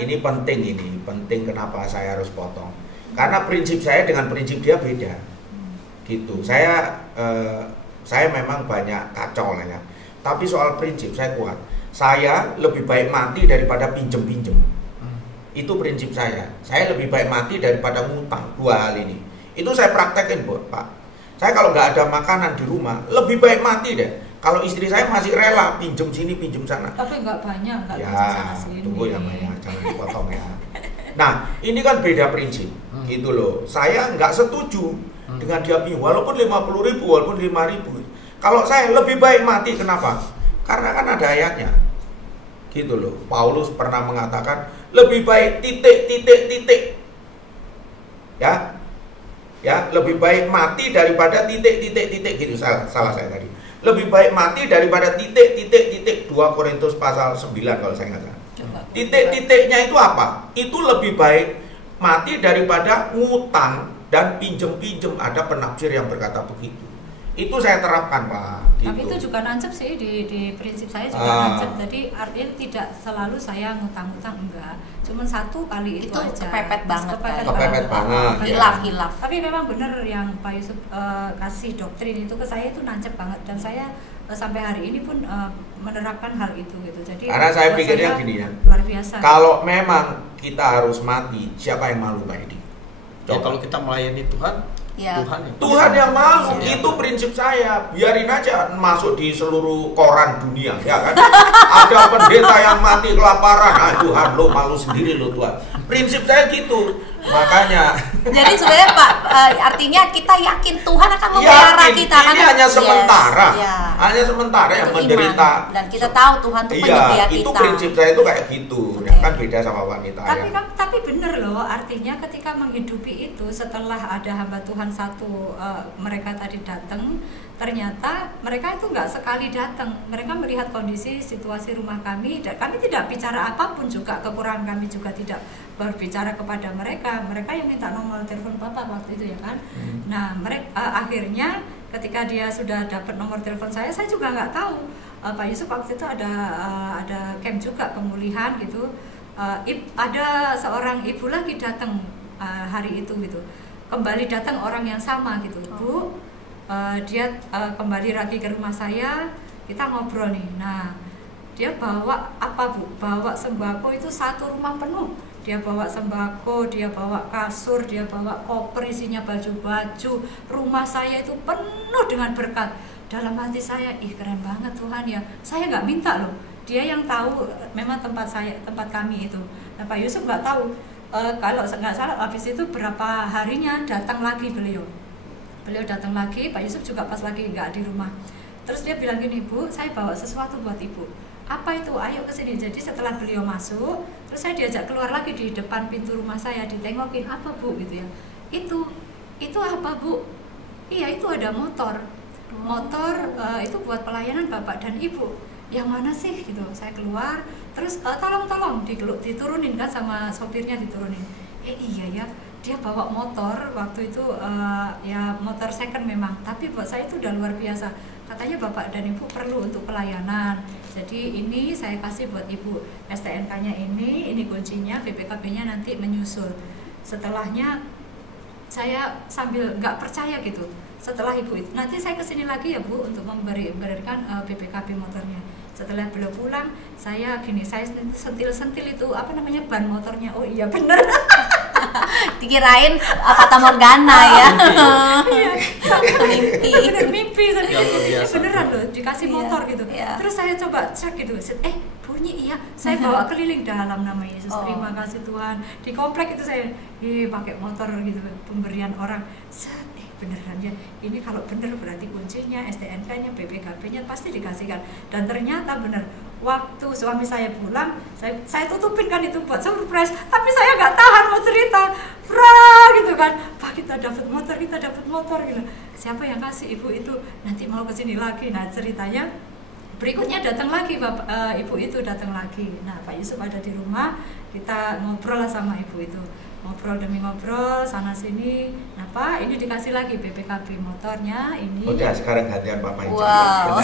Ini penting kenapa saya harus potong. Karena prinsip saya dengan prinsip dia beda. Gitu. Saya memang banyak kacau lah ya. Tapi soal prinsip saya kuat. Saya lebih baik mati daripada pinjem-pinjem. Itu prinsip saya. Saya lebih baik mati daripada ngutang. 2 hal ini. Itu saya praktekin, Bu, Pak. Saya kalau nggak ada makanan di rumah, lebih baik mati deh. Kalau istri saya masih rela pinjem sini, pinjem sana. Tapi nggak banyak, nggak ya, sana sini. Tunggu ya, Maya, jangan dipotong ya. Nah, ini kan beda prinsip, gitu loh. Saya nggak setuju dengan dia pinjam, walaupun 50.000, walaupun 5.000. Kalau saya lebih baik mati, kenapa? Karena kan ada ayatnya, gitu loh. Paulus pernah mengatakan lebih baik titik. Ya, lebih baik mati daripada titik gitu. Salah saya tadi. Lebih baik mati daripada titik. 2 Korintus pasal 9 kalau saya nggak salah. Titik-titiknya itu apa? Itu lebih baik mati daripada ngutang dan pinjem-pinjem. Ada penafsir yang berkata begitu. Itu saya terapkan, Pak. Gitu. Tapi itu juga nancep sih di prinsip saya juga nancep. Jadi artinya tidak selalu saya ngutang-ngutang, enggak. Cuma 1 kali itu aja. Kepepet banget. Kepepet banget. Hilaf. Tapi memang benar yang Pak Yusuf kasih doktrin itu ke saya, itu nancep banget. Dan saya sampai hari ini pun menerapkan hal itu gitu. Jadi karena saya pikirnya gini ya. Luar biasa. Kalau memang kita harus mati, siapa yang malu, Pak Edi? Ya, kalau kita melayani Tuhan, ya. Tuhan yang malu, itu prinsip saya. Biarin aja masuk di seluruh koran dunia, ya kan? Ada pendeta yang mati kelaparan, Tuhan lo malu sendiri lo Tuhan. Prinsip saya gitu, makanya. Jadi sebenarnya Pak, artinya kita yakin Tuhan akan memelihara kita. Ini hanya sementara, hanya sementara yang itu menderita. Iman. Dan kita tahu Tuhan itu penyedia kita. Itu prinsip saya itu kayak gitu, ya kan beda sama wanita. Tapi bener loh, artinya ketika menghidupi itu setelah ada hamba Tuhan satu, mereka tadi datang, ternyata mereka itu nggak sekali datang, mereka melihat kondisi situasi rumah kami, dan kami tidak bicara apapun juga, kekurangan kami juga tidak berbicara kepada mereka yang minta nomor telepon Bapak waktu itu ya kan. Nah mereka akhirnya ketika dia sudah dapat nomor telepon saya juga nggak tahu. Pak Yusuf waktu itu ada camp juga pemulihan gitu. Ada seorang ibu lagi datang hari itu gitu, kembali datang orang yang sama gitu. Bu, dia kembali lagi ke rumah saya, kita ngobrol nih. Nah dia bawa apa Bu? Bawa sembako itu 1 rumah penuh dia bawa sembako, dia bawa kasur, dia bawa koper isinya baju-baju. Rumah saya itu penuh dengan berkat. Dalam hati saya, ih keren banget Tuhan ya. Saya nggak minta loh. Dia yang tahu memang tempat kami itu. Nah, Pak Yusuf nggak tahu. Kalau nggak salah habis itu berapa harinya datang lagi beliau datang lagi, Pak Yusuf juga pas lagi nggak di rumah. Terus dia bilang gini, Bu, saya bawa sesuatu buat ibu. Apa itu? Ayo ke sini. Jadi setelah beliau masuk, terus saya diajak keluar lagi di depan pintu rumah saya, ditengokin, apa Bu gitu ya. Itu apa Bu? Iya, itu ada motor itu buat pelayanan Bapak dan Ibu. Yang mana sih gitu. Saya keluar, terus tolong diturunin kan sama sopirnya, diturunin. Iya ya, dia bawa motor waktu itu ya motor second memang, tapi buat saya itu udah luar biasa. Katanya Bapak dan Ibu perlu untuk pelayanan, jadi ini saya kasih buat Ibu. STNK-nya ini kuncinya, BPKB-nya nanti menyusul. Setelahnya saya sambil nggak percaya gitu, setelah Ibu itu nanti saya kesini lagi ya Bu untuk memberikan BPKB motornya. Setelah beliau pulang, saya sentil-sentil itu apa namanya, ban motornya. Oh iya bener. Dikirain Fata Morgana ya. Iya, mimpi. Bener mimpi. Beneran loh, dikasih motor gitu. Terus saya coba cek gitu, bunyi iya. Saya bawa keliling dalam nama Yesus. Terima kasih Tuhan. Di komplek itu saya pakai motor gitu, pemberian orang. Beneran ya, ini kalau bener berarti kuncinya, STNK-nya, BPKB-nya pasti dikasihkan. Dan ternyata bener, waktu suami saya pulang, saya tutupin kan itu buat surprise, tapi saya nggak tahan mau cerita, gitu kan, Pak kita dapat motor gitu. Siapa yang kasih? Ibu itu, nanti mau kesini lagi. Nah ceritanya berikutnya datang lagi ibu itu datang lagi. Nah Pak Yusuf ada di rumah, kita ngobrol lah sama ibu itu. Ngobrol demi ngobrol sana sini. Nah Pak, ini dikasih lagi BPKB motornya ini. Udah sekarang gantian Bapak yang wow.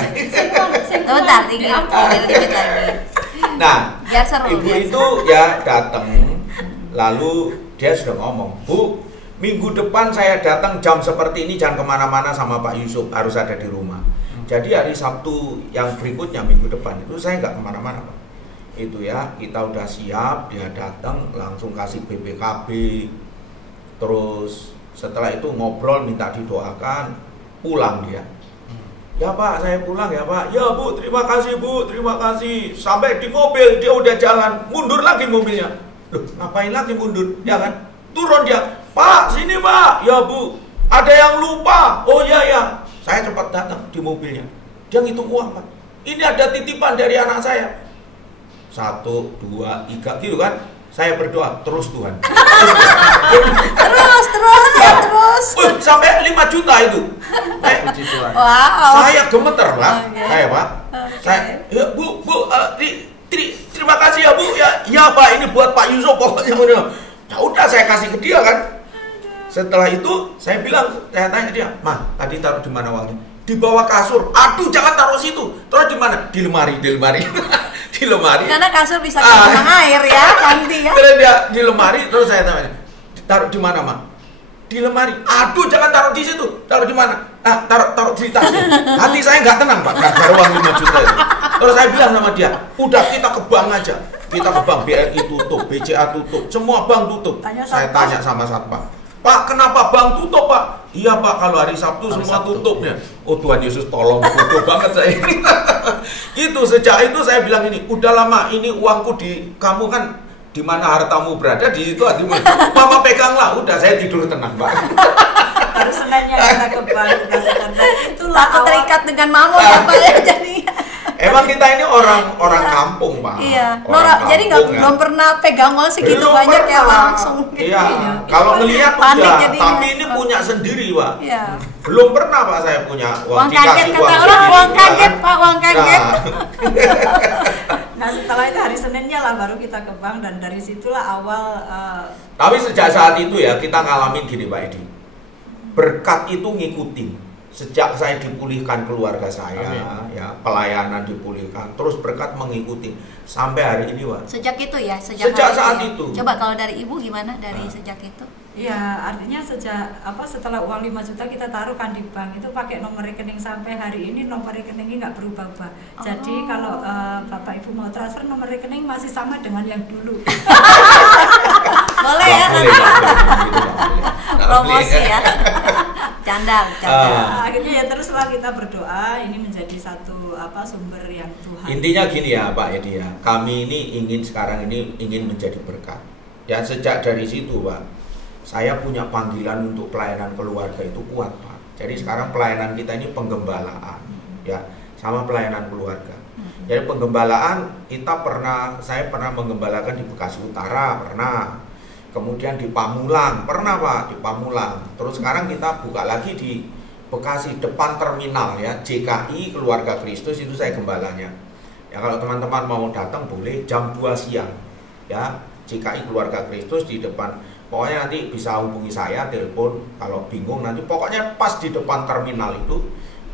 Sebentar, tinggal dikit lagi. Nah, biar seru, ibu itu ya datang, lalu dia sudah ngomong, Bu, minggu depan saya datang jam seperti ini, jangan kemana-mana sama Pak Yusuf, harus ada di rumah. Jadi hari Sabtu yang berikutnya minggu depan itu saya nggak kemana-mana Pak. Itu ya, kita udah siap, dia datang langsung kasih BPKB, terus setelah itu ngobrol minta didoakan, pulang dia. Ya Pak, saya pulang ya Pak. Ya Bu, terima kasih Bu, terima kasih. Sampai di mobil dia udah jalan, mundur lagi mobilnya. Loh, ngapain lagi mundur? Ya kan? Turun dia. Pak, sini Pak. Ya Bu, ada yang lupa. Oh ya ya. Saya cepat datang di mobilnya. Dia ngitung uang Pak. Ini ada titipan dari anak saya. 1, 2, 3 gitu kan. Saya berdoa, terus Tuhan. terus. Sampai 5 juta itu. Wow. Saya gemeter Pak. Okay. Saya Pak. Saya, ya, Bu, terima kasih ya Bu. Ya Pak, ini buat Pak Yusuf pokoknya. Ya udah saya kasih ke dia kan. Setelah itu saya tanya dia, "Ma, tadi taruh di mana uangnya?" Di bawah kasur. Aduh, jangan taruh situ. Terus di mana? Di lemari. Di lemari. Karena kasur bisa kena air ya nanti ya. Terus dia di lemari, terus saya tanya, "Taruh di mana, Ma?" Di lemari. Aduh, jangan taruh di situ. Taruh di mana? Taruh di tas. Hati saya nggak tenang, Pak. Gara-gara uang 5 juta itu. Terus saya bilang sama dia, "Udah kita ke bank aja. Kita ke bank, BRI tutup, BCA tutup, semua bank tutup." Saya tanya sama satpam, "Pak, kenapa bank tutup, Pak?" "Iya Pak, kalau hari Sabtu semua tutupnya." Oh Tuhan Yesus tolong, bodoh banget saya ini. Itu sejak itu saya bilang ini, udah lama ini uangku di kamu kan, di mana hartamu berada di situ hatimu. Mama peganglah, udah saya tidur tenang Pak. Harus senangnya kita ke bank. Itulah Takut terikat dengan mama Bapak ya jadi. Emang kita ini orang kampung Pak. Iya. Orang Jadi kampung, belum pernah pegang uang segitu belum banyak ya pernah. langsung. Iya. Kalau ngelihat Panik udah, jadinya. tapi ini punya sendiri Pak. Iya. Belum pernah Pak saya punya Uang dikasih kaget kata orang, sendiri, uang ya kaget kan? Pak, uang kaget. Nah setelah itu hari Seninnya lah baru kita ke bank, dan dari situlah awal. Tapi sejak saat itu ya kita ngalamin gini Pak Edi. Berkat itu ngikutin. Sejak saya dipulihkan keluarga saya, ya pelayanan dipulihkan, terus berkat mengikuti sampai hari ini Pak. Sejak itu ya, Sejak hari saat ya. itu. Coba kalau dari Ibu gimana dari sejak itu? Ya artinya setelah uang 5 juta kita taruhkan di bank itu pakai nomor rekening sampai hari ini, nomor rekeningnya nggak berubah-ubah. Jadi kalau Bapak Ibu mau transfer, nomor rekening masih sama dengan yang dulu. promosi ya. Canda. Akhirnya ya teruslah kita berdoa, ini menjadi satu sumber yang Tuhan. Intinya gini ya Pak Edi ya, kami ini sekarang ini ingin menjadi berkat. Ya sejak dari situ Pak, saya punya panggilan untuk pelayanan keluarga itu kuat Pak. Jadi sekarang pelayanan kita ini penggembalaan, ya, sama pelayanan keluarga. Jadi penggembalaan saya pernah menggembalakan di Bekasi Utara, pernah. Kemudian di Pamulang, pernah Pak, di Pamulang. Terus sekarang kita buka lagi di Bekasi depan terminal ya, JKI Keluarga Kristus, itu saya gembalanya. Ya kalau teman-teman mau datang boleh jam 2 siang. Ya, JKI Keluarga Kristus di depan. Pokoknya nanti bisa hubungi saya, telepon kalau bingung nanti. Pokoknya pas di depan terminal itu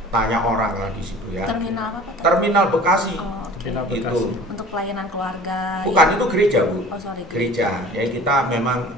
tanya orang lah di situ ya. Terminal apa Pak? Terminal Bekasi. Oh, okay. Terminal Itu. Bekasi. Untuk pelayanan keluarga. Bukan, ya. itu gereja Bu. Oh, sorry. Gereja. Jadi kita memang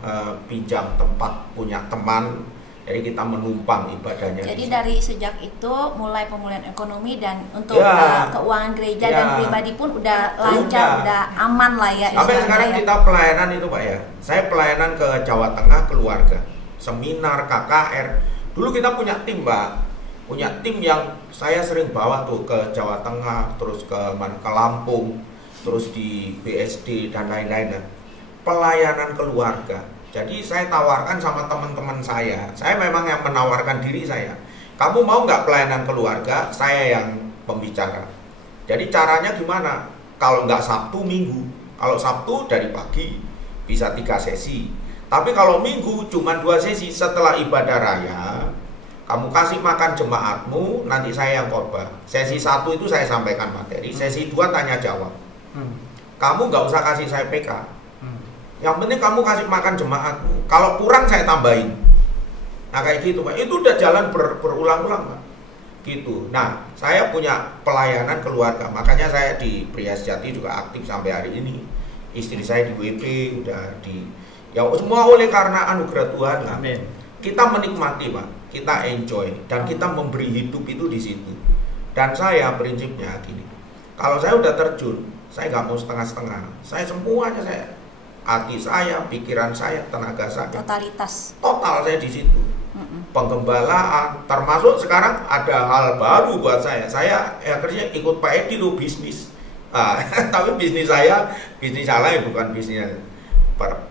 pinjam tempat punya teman. Jadi kita menumpang ibadahnya. Jadi dari sejak itu mulai pemulihan ekonomi dan untuk Ya. keuangan gereja Ya. dan pribadi pun udah lancar, udah aman lah ya. Sampai istilahnya sekarang ya. kita pelayanan itu Pak ya. Saya pelayanan ke Jawa Tengah keluarga. Seminar, KKR. Dulu kita punya tim Pak. Punya tim yang saya sering bawa tuh ke Jawa Tengah, terus ke Lampung, terus di BSD dan lain-lain. Pelayanan keluarga. Jadi saya tawarkan sama teman-teman saya memang yang menawarkan diri saya. Kamu mau nggak pelayanan keluarga? Saya yang pembicara. Jadi caranya gimana? Kalau nggak Sabtu, Minggu. Kalau Sabtu dari pagi bisa 3 sesi. Tapi kalau Minggu cuma 2 sesi setelah ibadah raya. Kamu kasih makan jemaatmu, nanti saya yang khotbah. Sesi 1 itu saya sampaikan materi, sesi 2 tanya jawab. Kamu nggak usah kasih saya PK. Yang penting kamu kasih makan jemaatmu. Kalau kurang saya tambahin. Nah kayak gitu Pak. Itu udah jalan berulang-ulang Pak. Gitu. Nah saya punya pelayanan keluarga. Makanya saya di Pria Sejati juga aktif sampai hari ini. Istri saya di WP udah di. Ya semua oleh karena anugerah Tuhan lah. Amin. Kita menikmati Pak. Kita enjoy dan kita memberi hidup itu di situ. Dan saya prinsipnya gini. Kalau saya udah terjun, saya nggak mau setengah-setengah. Saya semuanya hati saya, pikiran saya, tenaga saya. Totalitas. Total saya di situ. Penggembalaan, termasuk sekarang ada hal baru buat saya. Saya akhirnya ikut Pak Edi tuh bisnis. Tapi bisnis saya lain bukan bisnisnya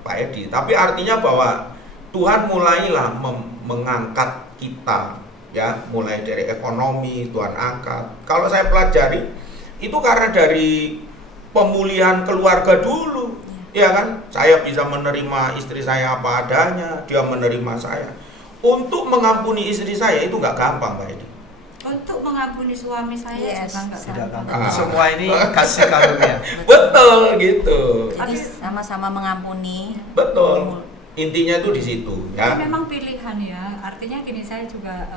Pak Edi. Tapi artinya bahwa Tuhan mulailah mengangkat kita, ya, mulai dari ekonomi Tuhan angkat. Kalau saya pelajari itu karena dari pemulihan keluarga dulu, ya kan? Saya bisa menerima istri saya apa adanya, dia menerima saya. Untuk mengampuni istri saya itu nggak gampang Pak Edi. Untuk mengampuni suami saya Yes, juga Tidak nggak gampang. Semua ini kasih karunia. Betul gitu. Jadi sama-sama mengampuni. Betul. Intinya itu di situ ya. Ini memang pilihan ya. Artinya gini, saya juga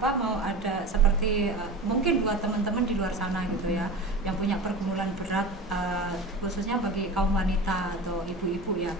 mau ada seperti mungkin buat teman-teman di luar sana gitu ya, yang punya pergumulan berat, khususnya bagi kaum wanita atau ibu-ibu ya,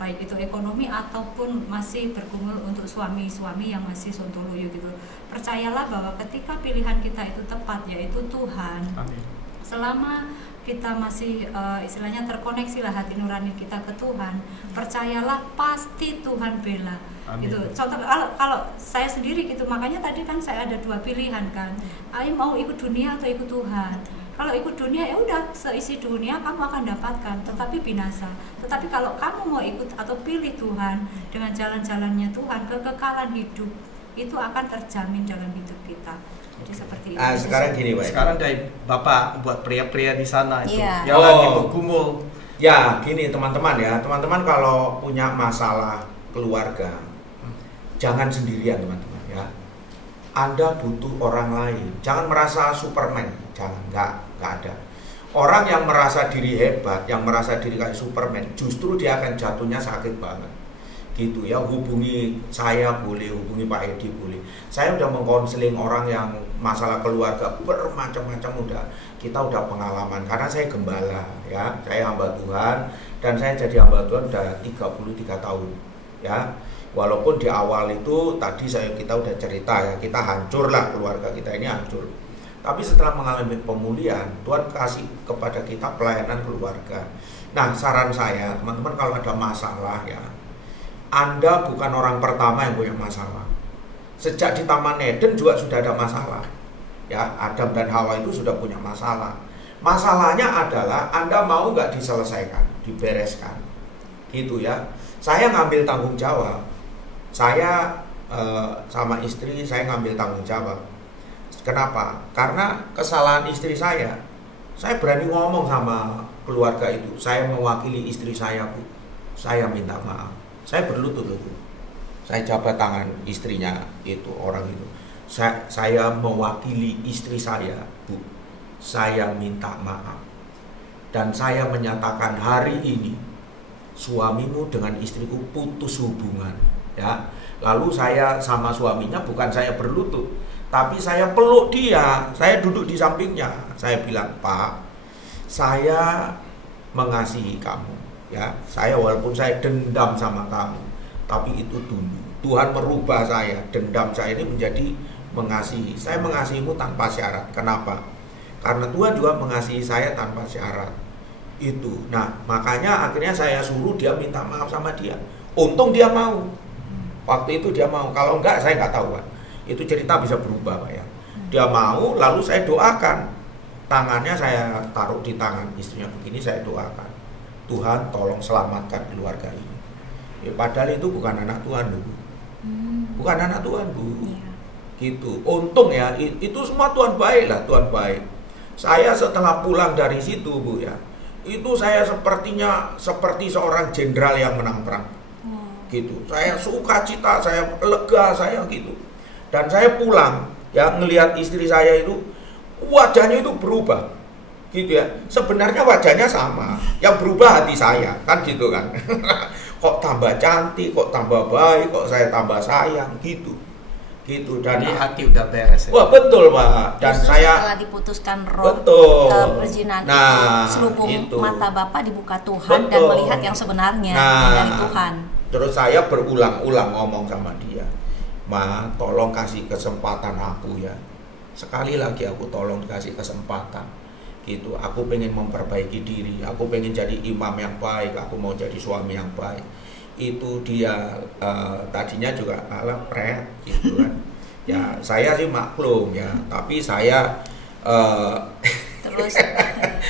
baik itu ekonomi ataupun masih bergumul untuk suami-suami yang masih sontoloyo gitu. Percayalah bahwa ketika pilihan kita itu tepat, yaitu Tuhan. Amin. Selama kita masih istilahnya terkoneksi lah hati nurani kita ke Tuhan, percayalah pasti Tuhan bela. Amin. Gitu. Contoh kalau saya sendiri gitu, makanya tadi kan saya ada 2 pilihan kan. Ayo mau ikut dunia atau ikut Tuhan. Kalau ikut dunia ya udah seisi dunia kamu akan dapatkan, tetapi binasa. Tetapi kalau kamu mau ikut atau pilih Tuhan dengan jalan-jalannya Tuhan, kekekalan hidup itu akan terjamin dalam hidup kita. Jadi seperti itu. Sekarang gini Pak. Sekarang dari Bapak buat pria-pria di sana itu Iya. yang lagi bergumul. Ya gini teman-teman ya, teman-teman kalau punya masalah keluarga, jangan sendirian teman-teman ya. Anda butuh orang lain. Jangan merasa Superman, jangan, nggak ada. Orang yang merasa diri hebat, yang merasa diri kayak Superman, justru dia akan jatuhnya sakit banget. Gitu ya, hubungi saya boleh, hubungi Pak Edi boleh. Saya udah mengkonseling orang yang masalah keluarga bermacam-macam, kita udah pengalaman karena saya gembala ya, saya hamba Tuhan dan saya jadi hamba Tuhan udah 33 tahun ya. Walaupun di awal itu tadi kita udah cerita ya, kita hancur lah, keluarga kita ini hancur. Tapi setelah mengalami pemulihan, Tuhan kasih kepada kita pelayanan keluarga. Nah, saran saya teman-teman kalau ada masalah ya, Anda bukan orang pertama yang punya masalah. Sejak di Taman Eden juga sudah ada masalah. Ya, Adam dan Hawa itu sudah punya masalah. Masalahnya adalah Anda mau nggak diselesaikan, dibereskan, gitu ya. Saya ngambil tanggung jawab. Saya sama istri saya ngambil tanggung jawab. Kenapa? Karena kesalahan istri saya berani ngomong sama keluarga itu. Saya mewakili istri saya, Bu. Saya minta maaf. Saya berlutut, Bu. Saya jabat tangan istrinya itu, orang itu. Saya mewakili istri saya, Bu. Saya minta maaf. Dan saya menyatakan hari ini suamimu dengan istriku putus hubungan, ya. Lalu saya sama suaminya bukan saya berlutut, tapi saya peluk dia, saya duduk di sampingnya. Saya bilang, Pak, saya mengasihi kamu, ya. Saya walaupun saya dendam sama kamu, tapi itu dulu. Tuhan merubah saya, dendam saya ini menjadi mengasihi. Saya mengasihimu tanpa syarat. Kenapa? Karena Tuhan juga mengasihi saya tanpa syarat. Itu. Nah, makanya akhirnya saya suruh dia minta maaf sama dia. Untung dia mau. Waktu itu dia mau. Kalau enggak, saya nggak tahu, Pak. Itu cerita bisa berubah, Pak, ya. Dia mau, lalu saya doakan. Tangannya saya taruh di tangan istrinya begini, saya doakan. Tuhan tolong selamatkan keluarga ini. Ya, padahal itu bukan anak Tuhan, Bu. Bukan anak Tuhan, Bu. Gitu. Untung ya, itu semua Tuhan baik lah, Tuhan baik. Saya setelah pulang dari situ, Bu, ya, itu saya sepertinya seperti seorang jenderal yang menang perang. Gitu. Saya sukacita, saya lega, saya gitu. Dan saya pulang, ya, ngelihat istri saya itu wajahnya itu berubah. Gitu ya. Sebenarnya wajahnya sama, yang berubah hati saya, kan gitu kan. Kok tambah cantik, kok tambah baik, kok saya tambah sayang, gitu. Gitu. Dan jadi hati udah beres ya? Wah, betul, Pak. Dan justru saya setelah diputuskan roh perzinahan nah, itu, selubung itu. mata Bapak dibuka Tuhan dan Betul. melihat yang sebenarnya dari Tuhan. Terus saya berulang-ulang ngomong sama dia, Ma, tolong kasih kesempatan aku, ya. Sekali lagi aku tolong kasih kesempatan. Gitu. Aku pengen memperbaiki diri, aku pengen jadi imam yang baik, aku mau jadi suami yang baik. Itu dia tadinya juga pret gitu kan. Ya, saya sih maklum ya, tapi saya terus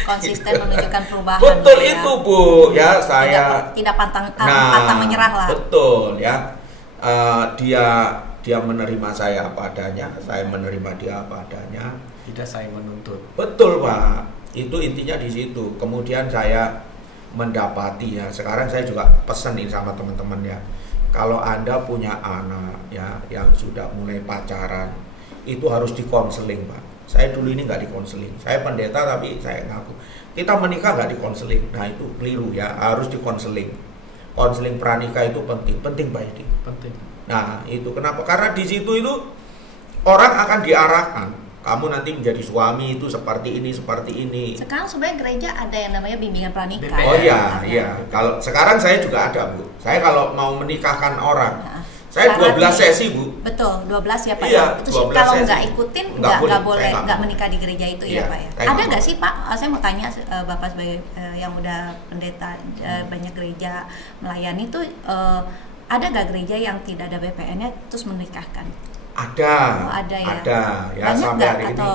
konsisten menunjukkan perubahan. Betul ya. itu, Bu. Ya, saya tidak pantang menyerah lah. Betul ya. Dia menerima saya apa adanya, saya menerima dia apa adanya. Tidak saya menuntut. Betul, Pak. Itu intinya di situ. Kemudian saya mendapati ya. Sekarang saya juga pesenin sama teman-teman ya. Kalau Anda punya anak ya yang sudah mulai pacaran, itu harus dikonseling, Pak. Saya dulu ini nggak dikonseling. Saya pendeta tapi saya ngaku kita menikah nggak dikonseling. Nah, itu keliru ya. Harus dikonseling. Konseling pranikah itu penting, Pak Edi. Penting. Nah, itu kenapa? Karena di situ itu orang akan diarahkan. Kamu nanti menjadi suami itu seperti ini. Sekarang sebenarnya gereja ada yang namanya bimbingan pranikah. Oh iya, iya. Kalau sekarang saya juga ada, Bu. Saya kalau mau menikahkan orang, saya 12 sesi, Bu. Betul, 12 ya, Pak. Iya, Itu 12 kalau sesi. nggak ikutin Nggak boleh saya nggak menikah di gereja itu iya, ya, Pak ya. saya Ada nggak nggak mau. sih, Pak? Saya mau tanya Bapak sebagai yang udah pendeta banyak gereja melayani tuh ada nggak gereja yang tidak ada BPN-nya terus menikahkan? Ada. Oh, ada ya. Ada ya Banyak sampai nggak hari ini. atau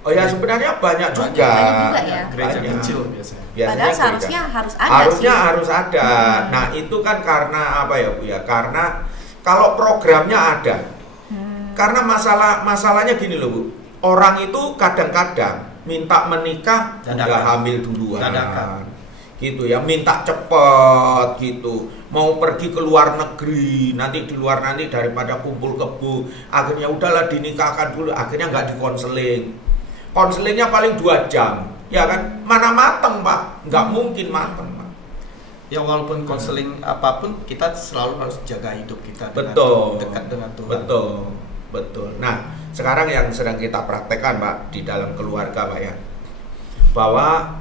Oh ya, sebenarnya banyak juga. Banyak juga ya. Gereja Banyak. kecil biasanya. Padahal gereja. seharusnya harus ada Harusnya sih. harus ada. Nah, itu kan karena apa ya, Bu ya? Karena kalau programnya ada. Karena masalahnya gini loh, Bu. Orang itu kadang-kadang minta menikah Dadakan. udah hamil duluan. Dadakan. Gitu ya, minta cepet gitu. Mau pergi ke luar negeri, nanti di luar nanti daripada kumpul kebo, akhirnya udahlah dinikahkan dulu, akhirnya nggak dikonseling. Konselingnya paling 2 jam, ya kan? Mana mateng, Pak? Nggak mungkin mateng, Pak. Ya walaupun konseling apapun, kita selalu harus jaga hidup kita dengan Betul. dekat dengan Tuhan. Betul. Nah, sekarang yang sedang kita praktekkan, Pak, di dalam keluarga, Pak ya, bahwa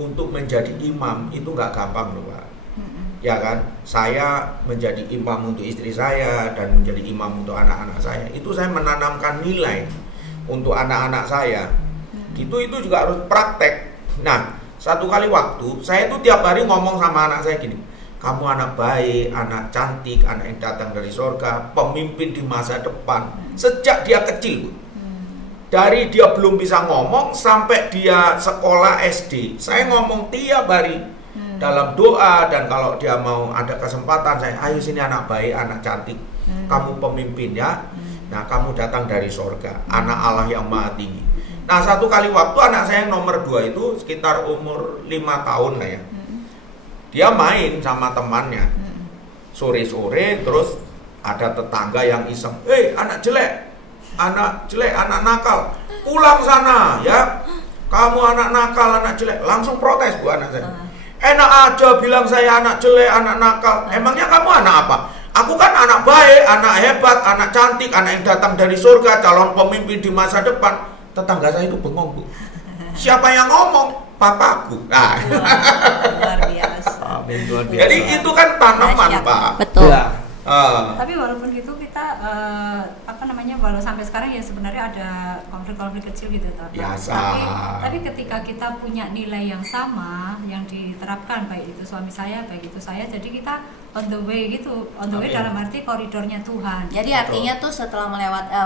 untuk menjadi imam itu nggak gampang loh, Pak. Ya kan, saya menjadi imam untuk istri saya dan menjadi imam untuk anak-anak saya. Itu saya menanamkan nilai untuk anak-anak saya. Itu juga harus praktek. Nah, satu kali waktu saya itu tiap hari ngomong sama anak saya gini, kamu anak baik, anak cantik, anak yang datang dari surga, pemimpin di masa depan. Sejak dia kecil, Bu. Dari dia belum bisa ngomong sampai dia sekolah SD, saya ngomong tiap hari dalam doa, dan kalau dia mau ada kesempatan, saya, ayo sini anak baik, anak cantik, kamu pemimpin ya. Nah, kamu datang dari surga, anak Allah yang maha tinggi. Nah, satu kali waktu anak saya yang nomor 2 itu sekitar umur 5 tahun lah ya. Dia main sama temannya. Sore-sore terus ada tetangga yang iseng, anak jelek, anak nakal, pulang sana ya. Kamu anak nakal, anak jelek." Langsung protes, Bu, anak saya. "Enak aja bilang saya anak jelek, anak nakal. Emangnya kamu anak apa? Aku kan anak baik, anak hebat, anak cantik, anak yang datang dari surga, calon pemimpin di masa depan." Tetangga saya itu bengong, Bu. Siapa yang ngomong? Papaku. Nah. Luar biasa. Amin, luar biasa. Jadi itu kan tanaman, Dahsyat. Pak. Betul. Ya. Tapi walaupun gitu kita walau sampai sekarang ya sebenarnya ada konflik-konflik kecil gitu toh. Biasa. Tapi ketika kita punya nilai yang sama yang diterapkan, baik itu suami saya, baik itu saya, jadi kita on the way gitu. On the way Amin. dalam arti koridornya Tuhan. Jadi artinya tuh setelah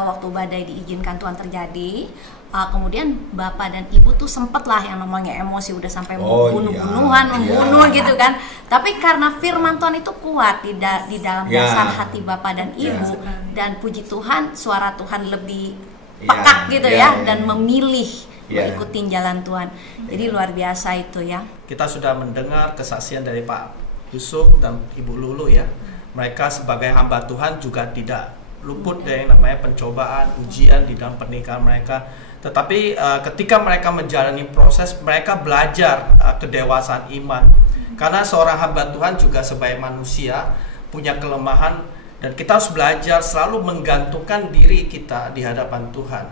waktu badai diizinkan Tuhan terjadi, kemudian bapak dan ibu tuh sempet lah yang namanya emosi, udah sampai membunuh gitu kan. Tapi karena firman Tuhan itu kuat di dalam dasar hati bapak dan ibu, dan puji Tuhan suara Tuhan lebih pekak gitu ya, dan memilih mengikuti jalan Tuhan. Jadi luar biasa itu ya. Kita sudah mendengar kesaksian dari Pak Yusuf dan Ibu Lulu ya. Mereka sebagai hamba Tuhan juga tidak luput dari namanya pencobaan, ujian di dalam pernikahan mereka. Tetapi ketika mereka menjalani proses, mereka belajar kedewasaan iman. Karena seorang hamba Tuhan juga sebagai manusia punya kelemahan, dan kita harus belajar selalu menggantungkan diri kita di hadapan Tuhan.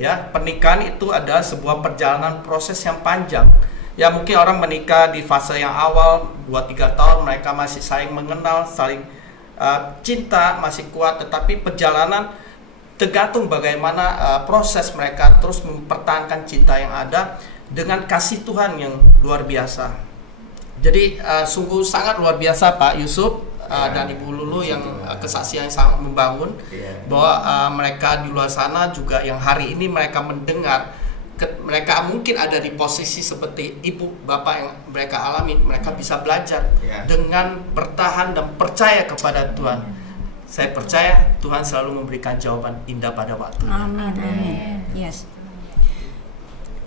Ya, pernikahan itu adalah sebuah perjalanan proses yang panjang. Ya, mungkin orang menikah di fase yang awal 2-3 tahun, mereka masih saling mengenal, saling cinta, masih kuat, tetapi perjalanan tergantung bagaimana proses mereka terus mempertahankan cinta yang ada dengan kasih Tuhan yang luar biasa. Jadi sungguh sangat luar biasa Pak Yusuf dan Ibu Lulu yang kesaksian yang sangat membangun, bahwa mereka di luar sana juga yang hari ini mereka mendengar, mereka mungkin ada di posisi seperti ibu bapak yang mereka alami, mereka bisa belajar dengan bertahan dan percaya kepada Tuhan. Saya percaya Tuhan selalu memberikan jawaban indah pada waktunya. Amin, amin. Yes.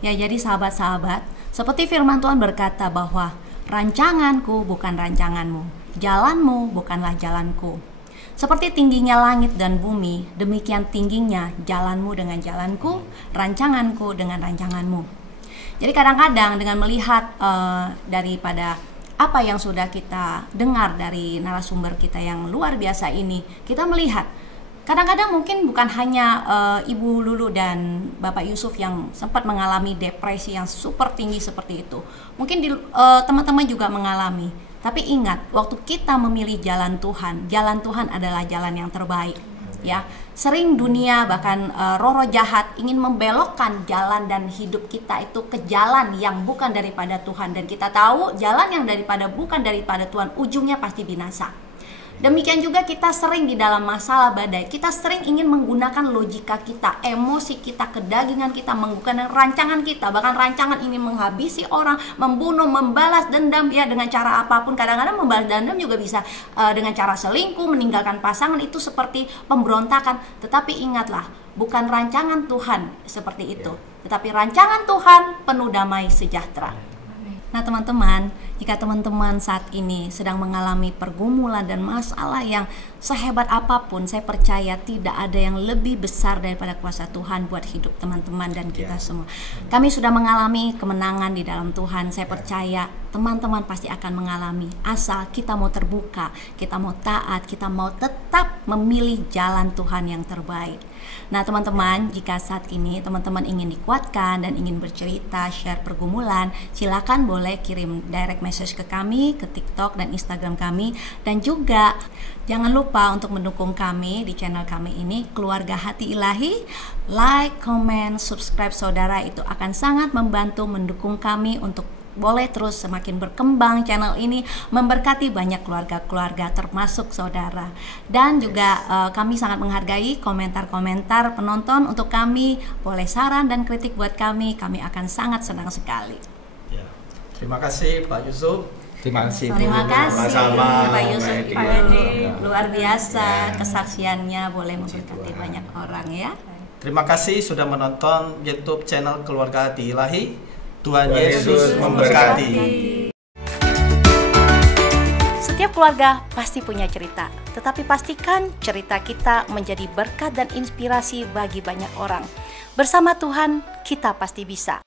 Ya, jadi sahabat-sahabat, seperti firman Tuhan berkata bahwa rancanganku bukan rancanganmu, jalanmu bukanlah jalanku. Seperti tingginya langit dan bumi, demikian tingginya jalanmu dengan jalanku, rancanganku dengan rancanganmu. Jadi kadang-kadang dengan melihat daripada apa yang sudah kita dengar dari narasumber kita yang luar biasa ini, kita melihat kadang-kadang mungkin bukan hanya Ibu Lulu dan Bapak Yusuf yang sempat mengalami depresi yang super tinggi seperti itu. Mungkin teman-teman juga mengalami. Tapi ingat, waktu kita memilih jalan Tuhan adalah jalan yang terbaik. Ya, sering dunia bahkan roh-roh jahat ingin membelokkan jalan dan hidup kita itu ke jalan yang bukan daripada Tuhan, dan kita tahu jalan yang bukan daripada Tuhan ujungnya pasti binasa. Demikian juga kita sering di dalam masalah badai, kita sering ingin menggunakan logika kita, emosi kita, kedagingan kita, menggunakan rancangan kita, bahkan rancangan ini menghabisi orang, membunuh, membalas dendam ya dengan cara apapun. Kadang-kadang membalas dendam juga bisa dengan cara selingkuh, meninggalkan pasangan, itu seperti pemberontakan. Tetapi ingatlah, bukan rancangan Tuhan seperti itu, tetapi rancangan Tuhan penuh damai sejahtera. Nah teman-teman, jika teman-teman saat ini sedang mengalami pergumulan dan masalah yang sehebat apapun, saya percaya tidak ada yang lebih besar daripada kuasa Tuhan buat hidup teman-teman dan kita semua. Kami sudah mengalami kemenangan di dalam Tuhan. Saya percaya teman-teman pasti akan mengalami, asal kita mau terbuka, kita mau taat, kita mau tetap memilih jalan Tuhan yang terbaik. Nah teman-teman, jika saat ini teman-teman ingin dikuatkan dan ingin bercerita, share pergumulan, silakan boleh kirim direct message ke kami, ke TikTok dan Instagram kami. Dan juga jangan lupa untuk mendukung kami di channel kami ini, Keluarga Hati Ilahi. Like, comment, subscribe saudara, itu akan sangat membantu mendukung kami untuk boleh terus semakin berkembang channel ini, memberkati banyak keluarga-keluarga termasuk saudara. Dan juga kami sangat menghargai komentar-komentar penonton. Untuk kami, boleh saran dan kritik buat kami akan sangat senang sekali. Ya. Terima kasih Pak Yusuf. Terima kasih. Terima kasih Sama-sama, Pak Yusuf, Mbak Pak Edi. Edi. Luar biasa Ya. kesaksiannya, boleh memberkati banyak orang ya. Terima kasih sudah menonton YouTube channel Keluarga Hati Ilahi. Tuhan Tuhan Yesus Yesus memberkati. Setiap keluarga pasti punya cerita, tetapi pastikan cerita kita menjadi berkat dan inspirasi bagi banyak orang. Bersama Tuhan, kita pasti bisa.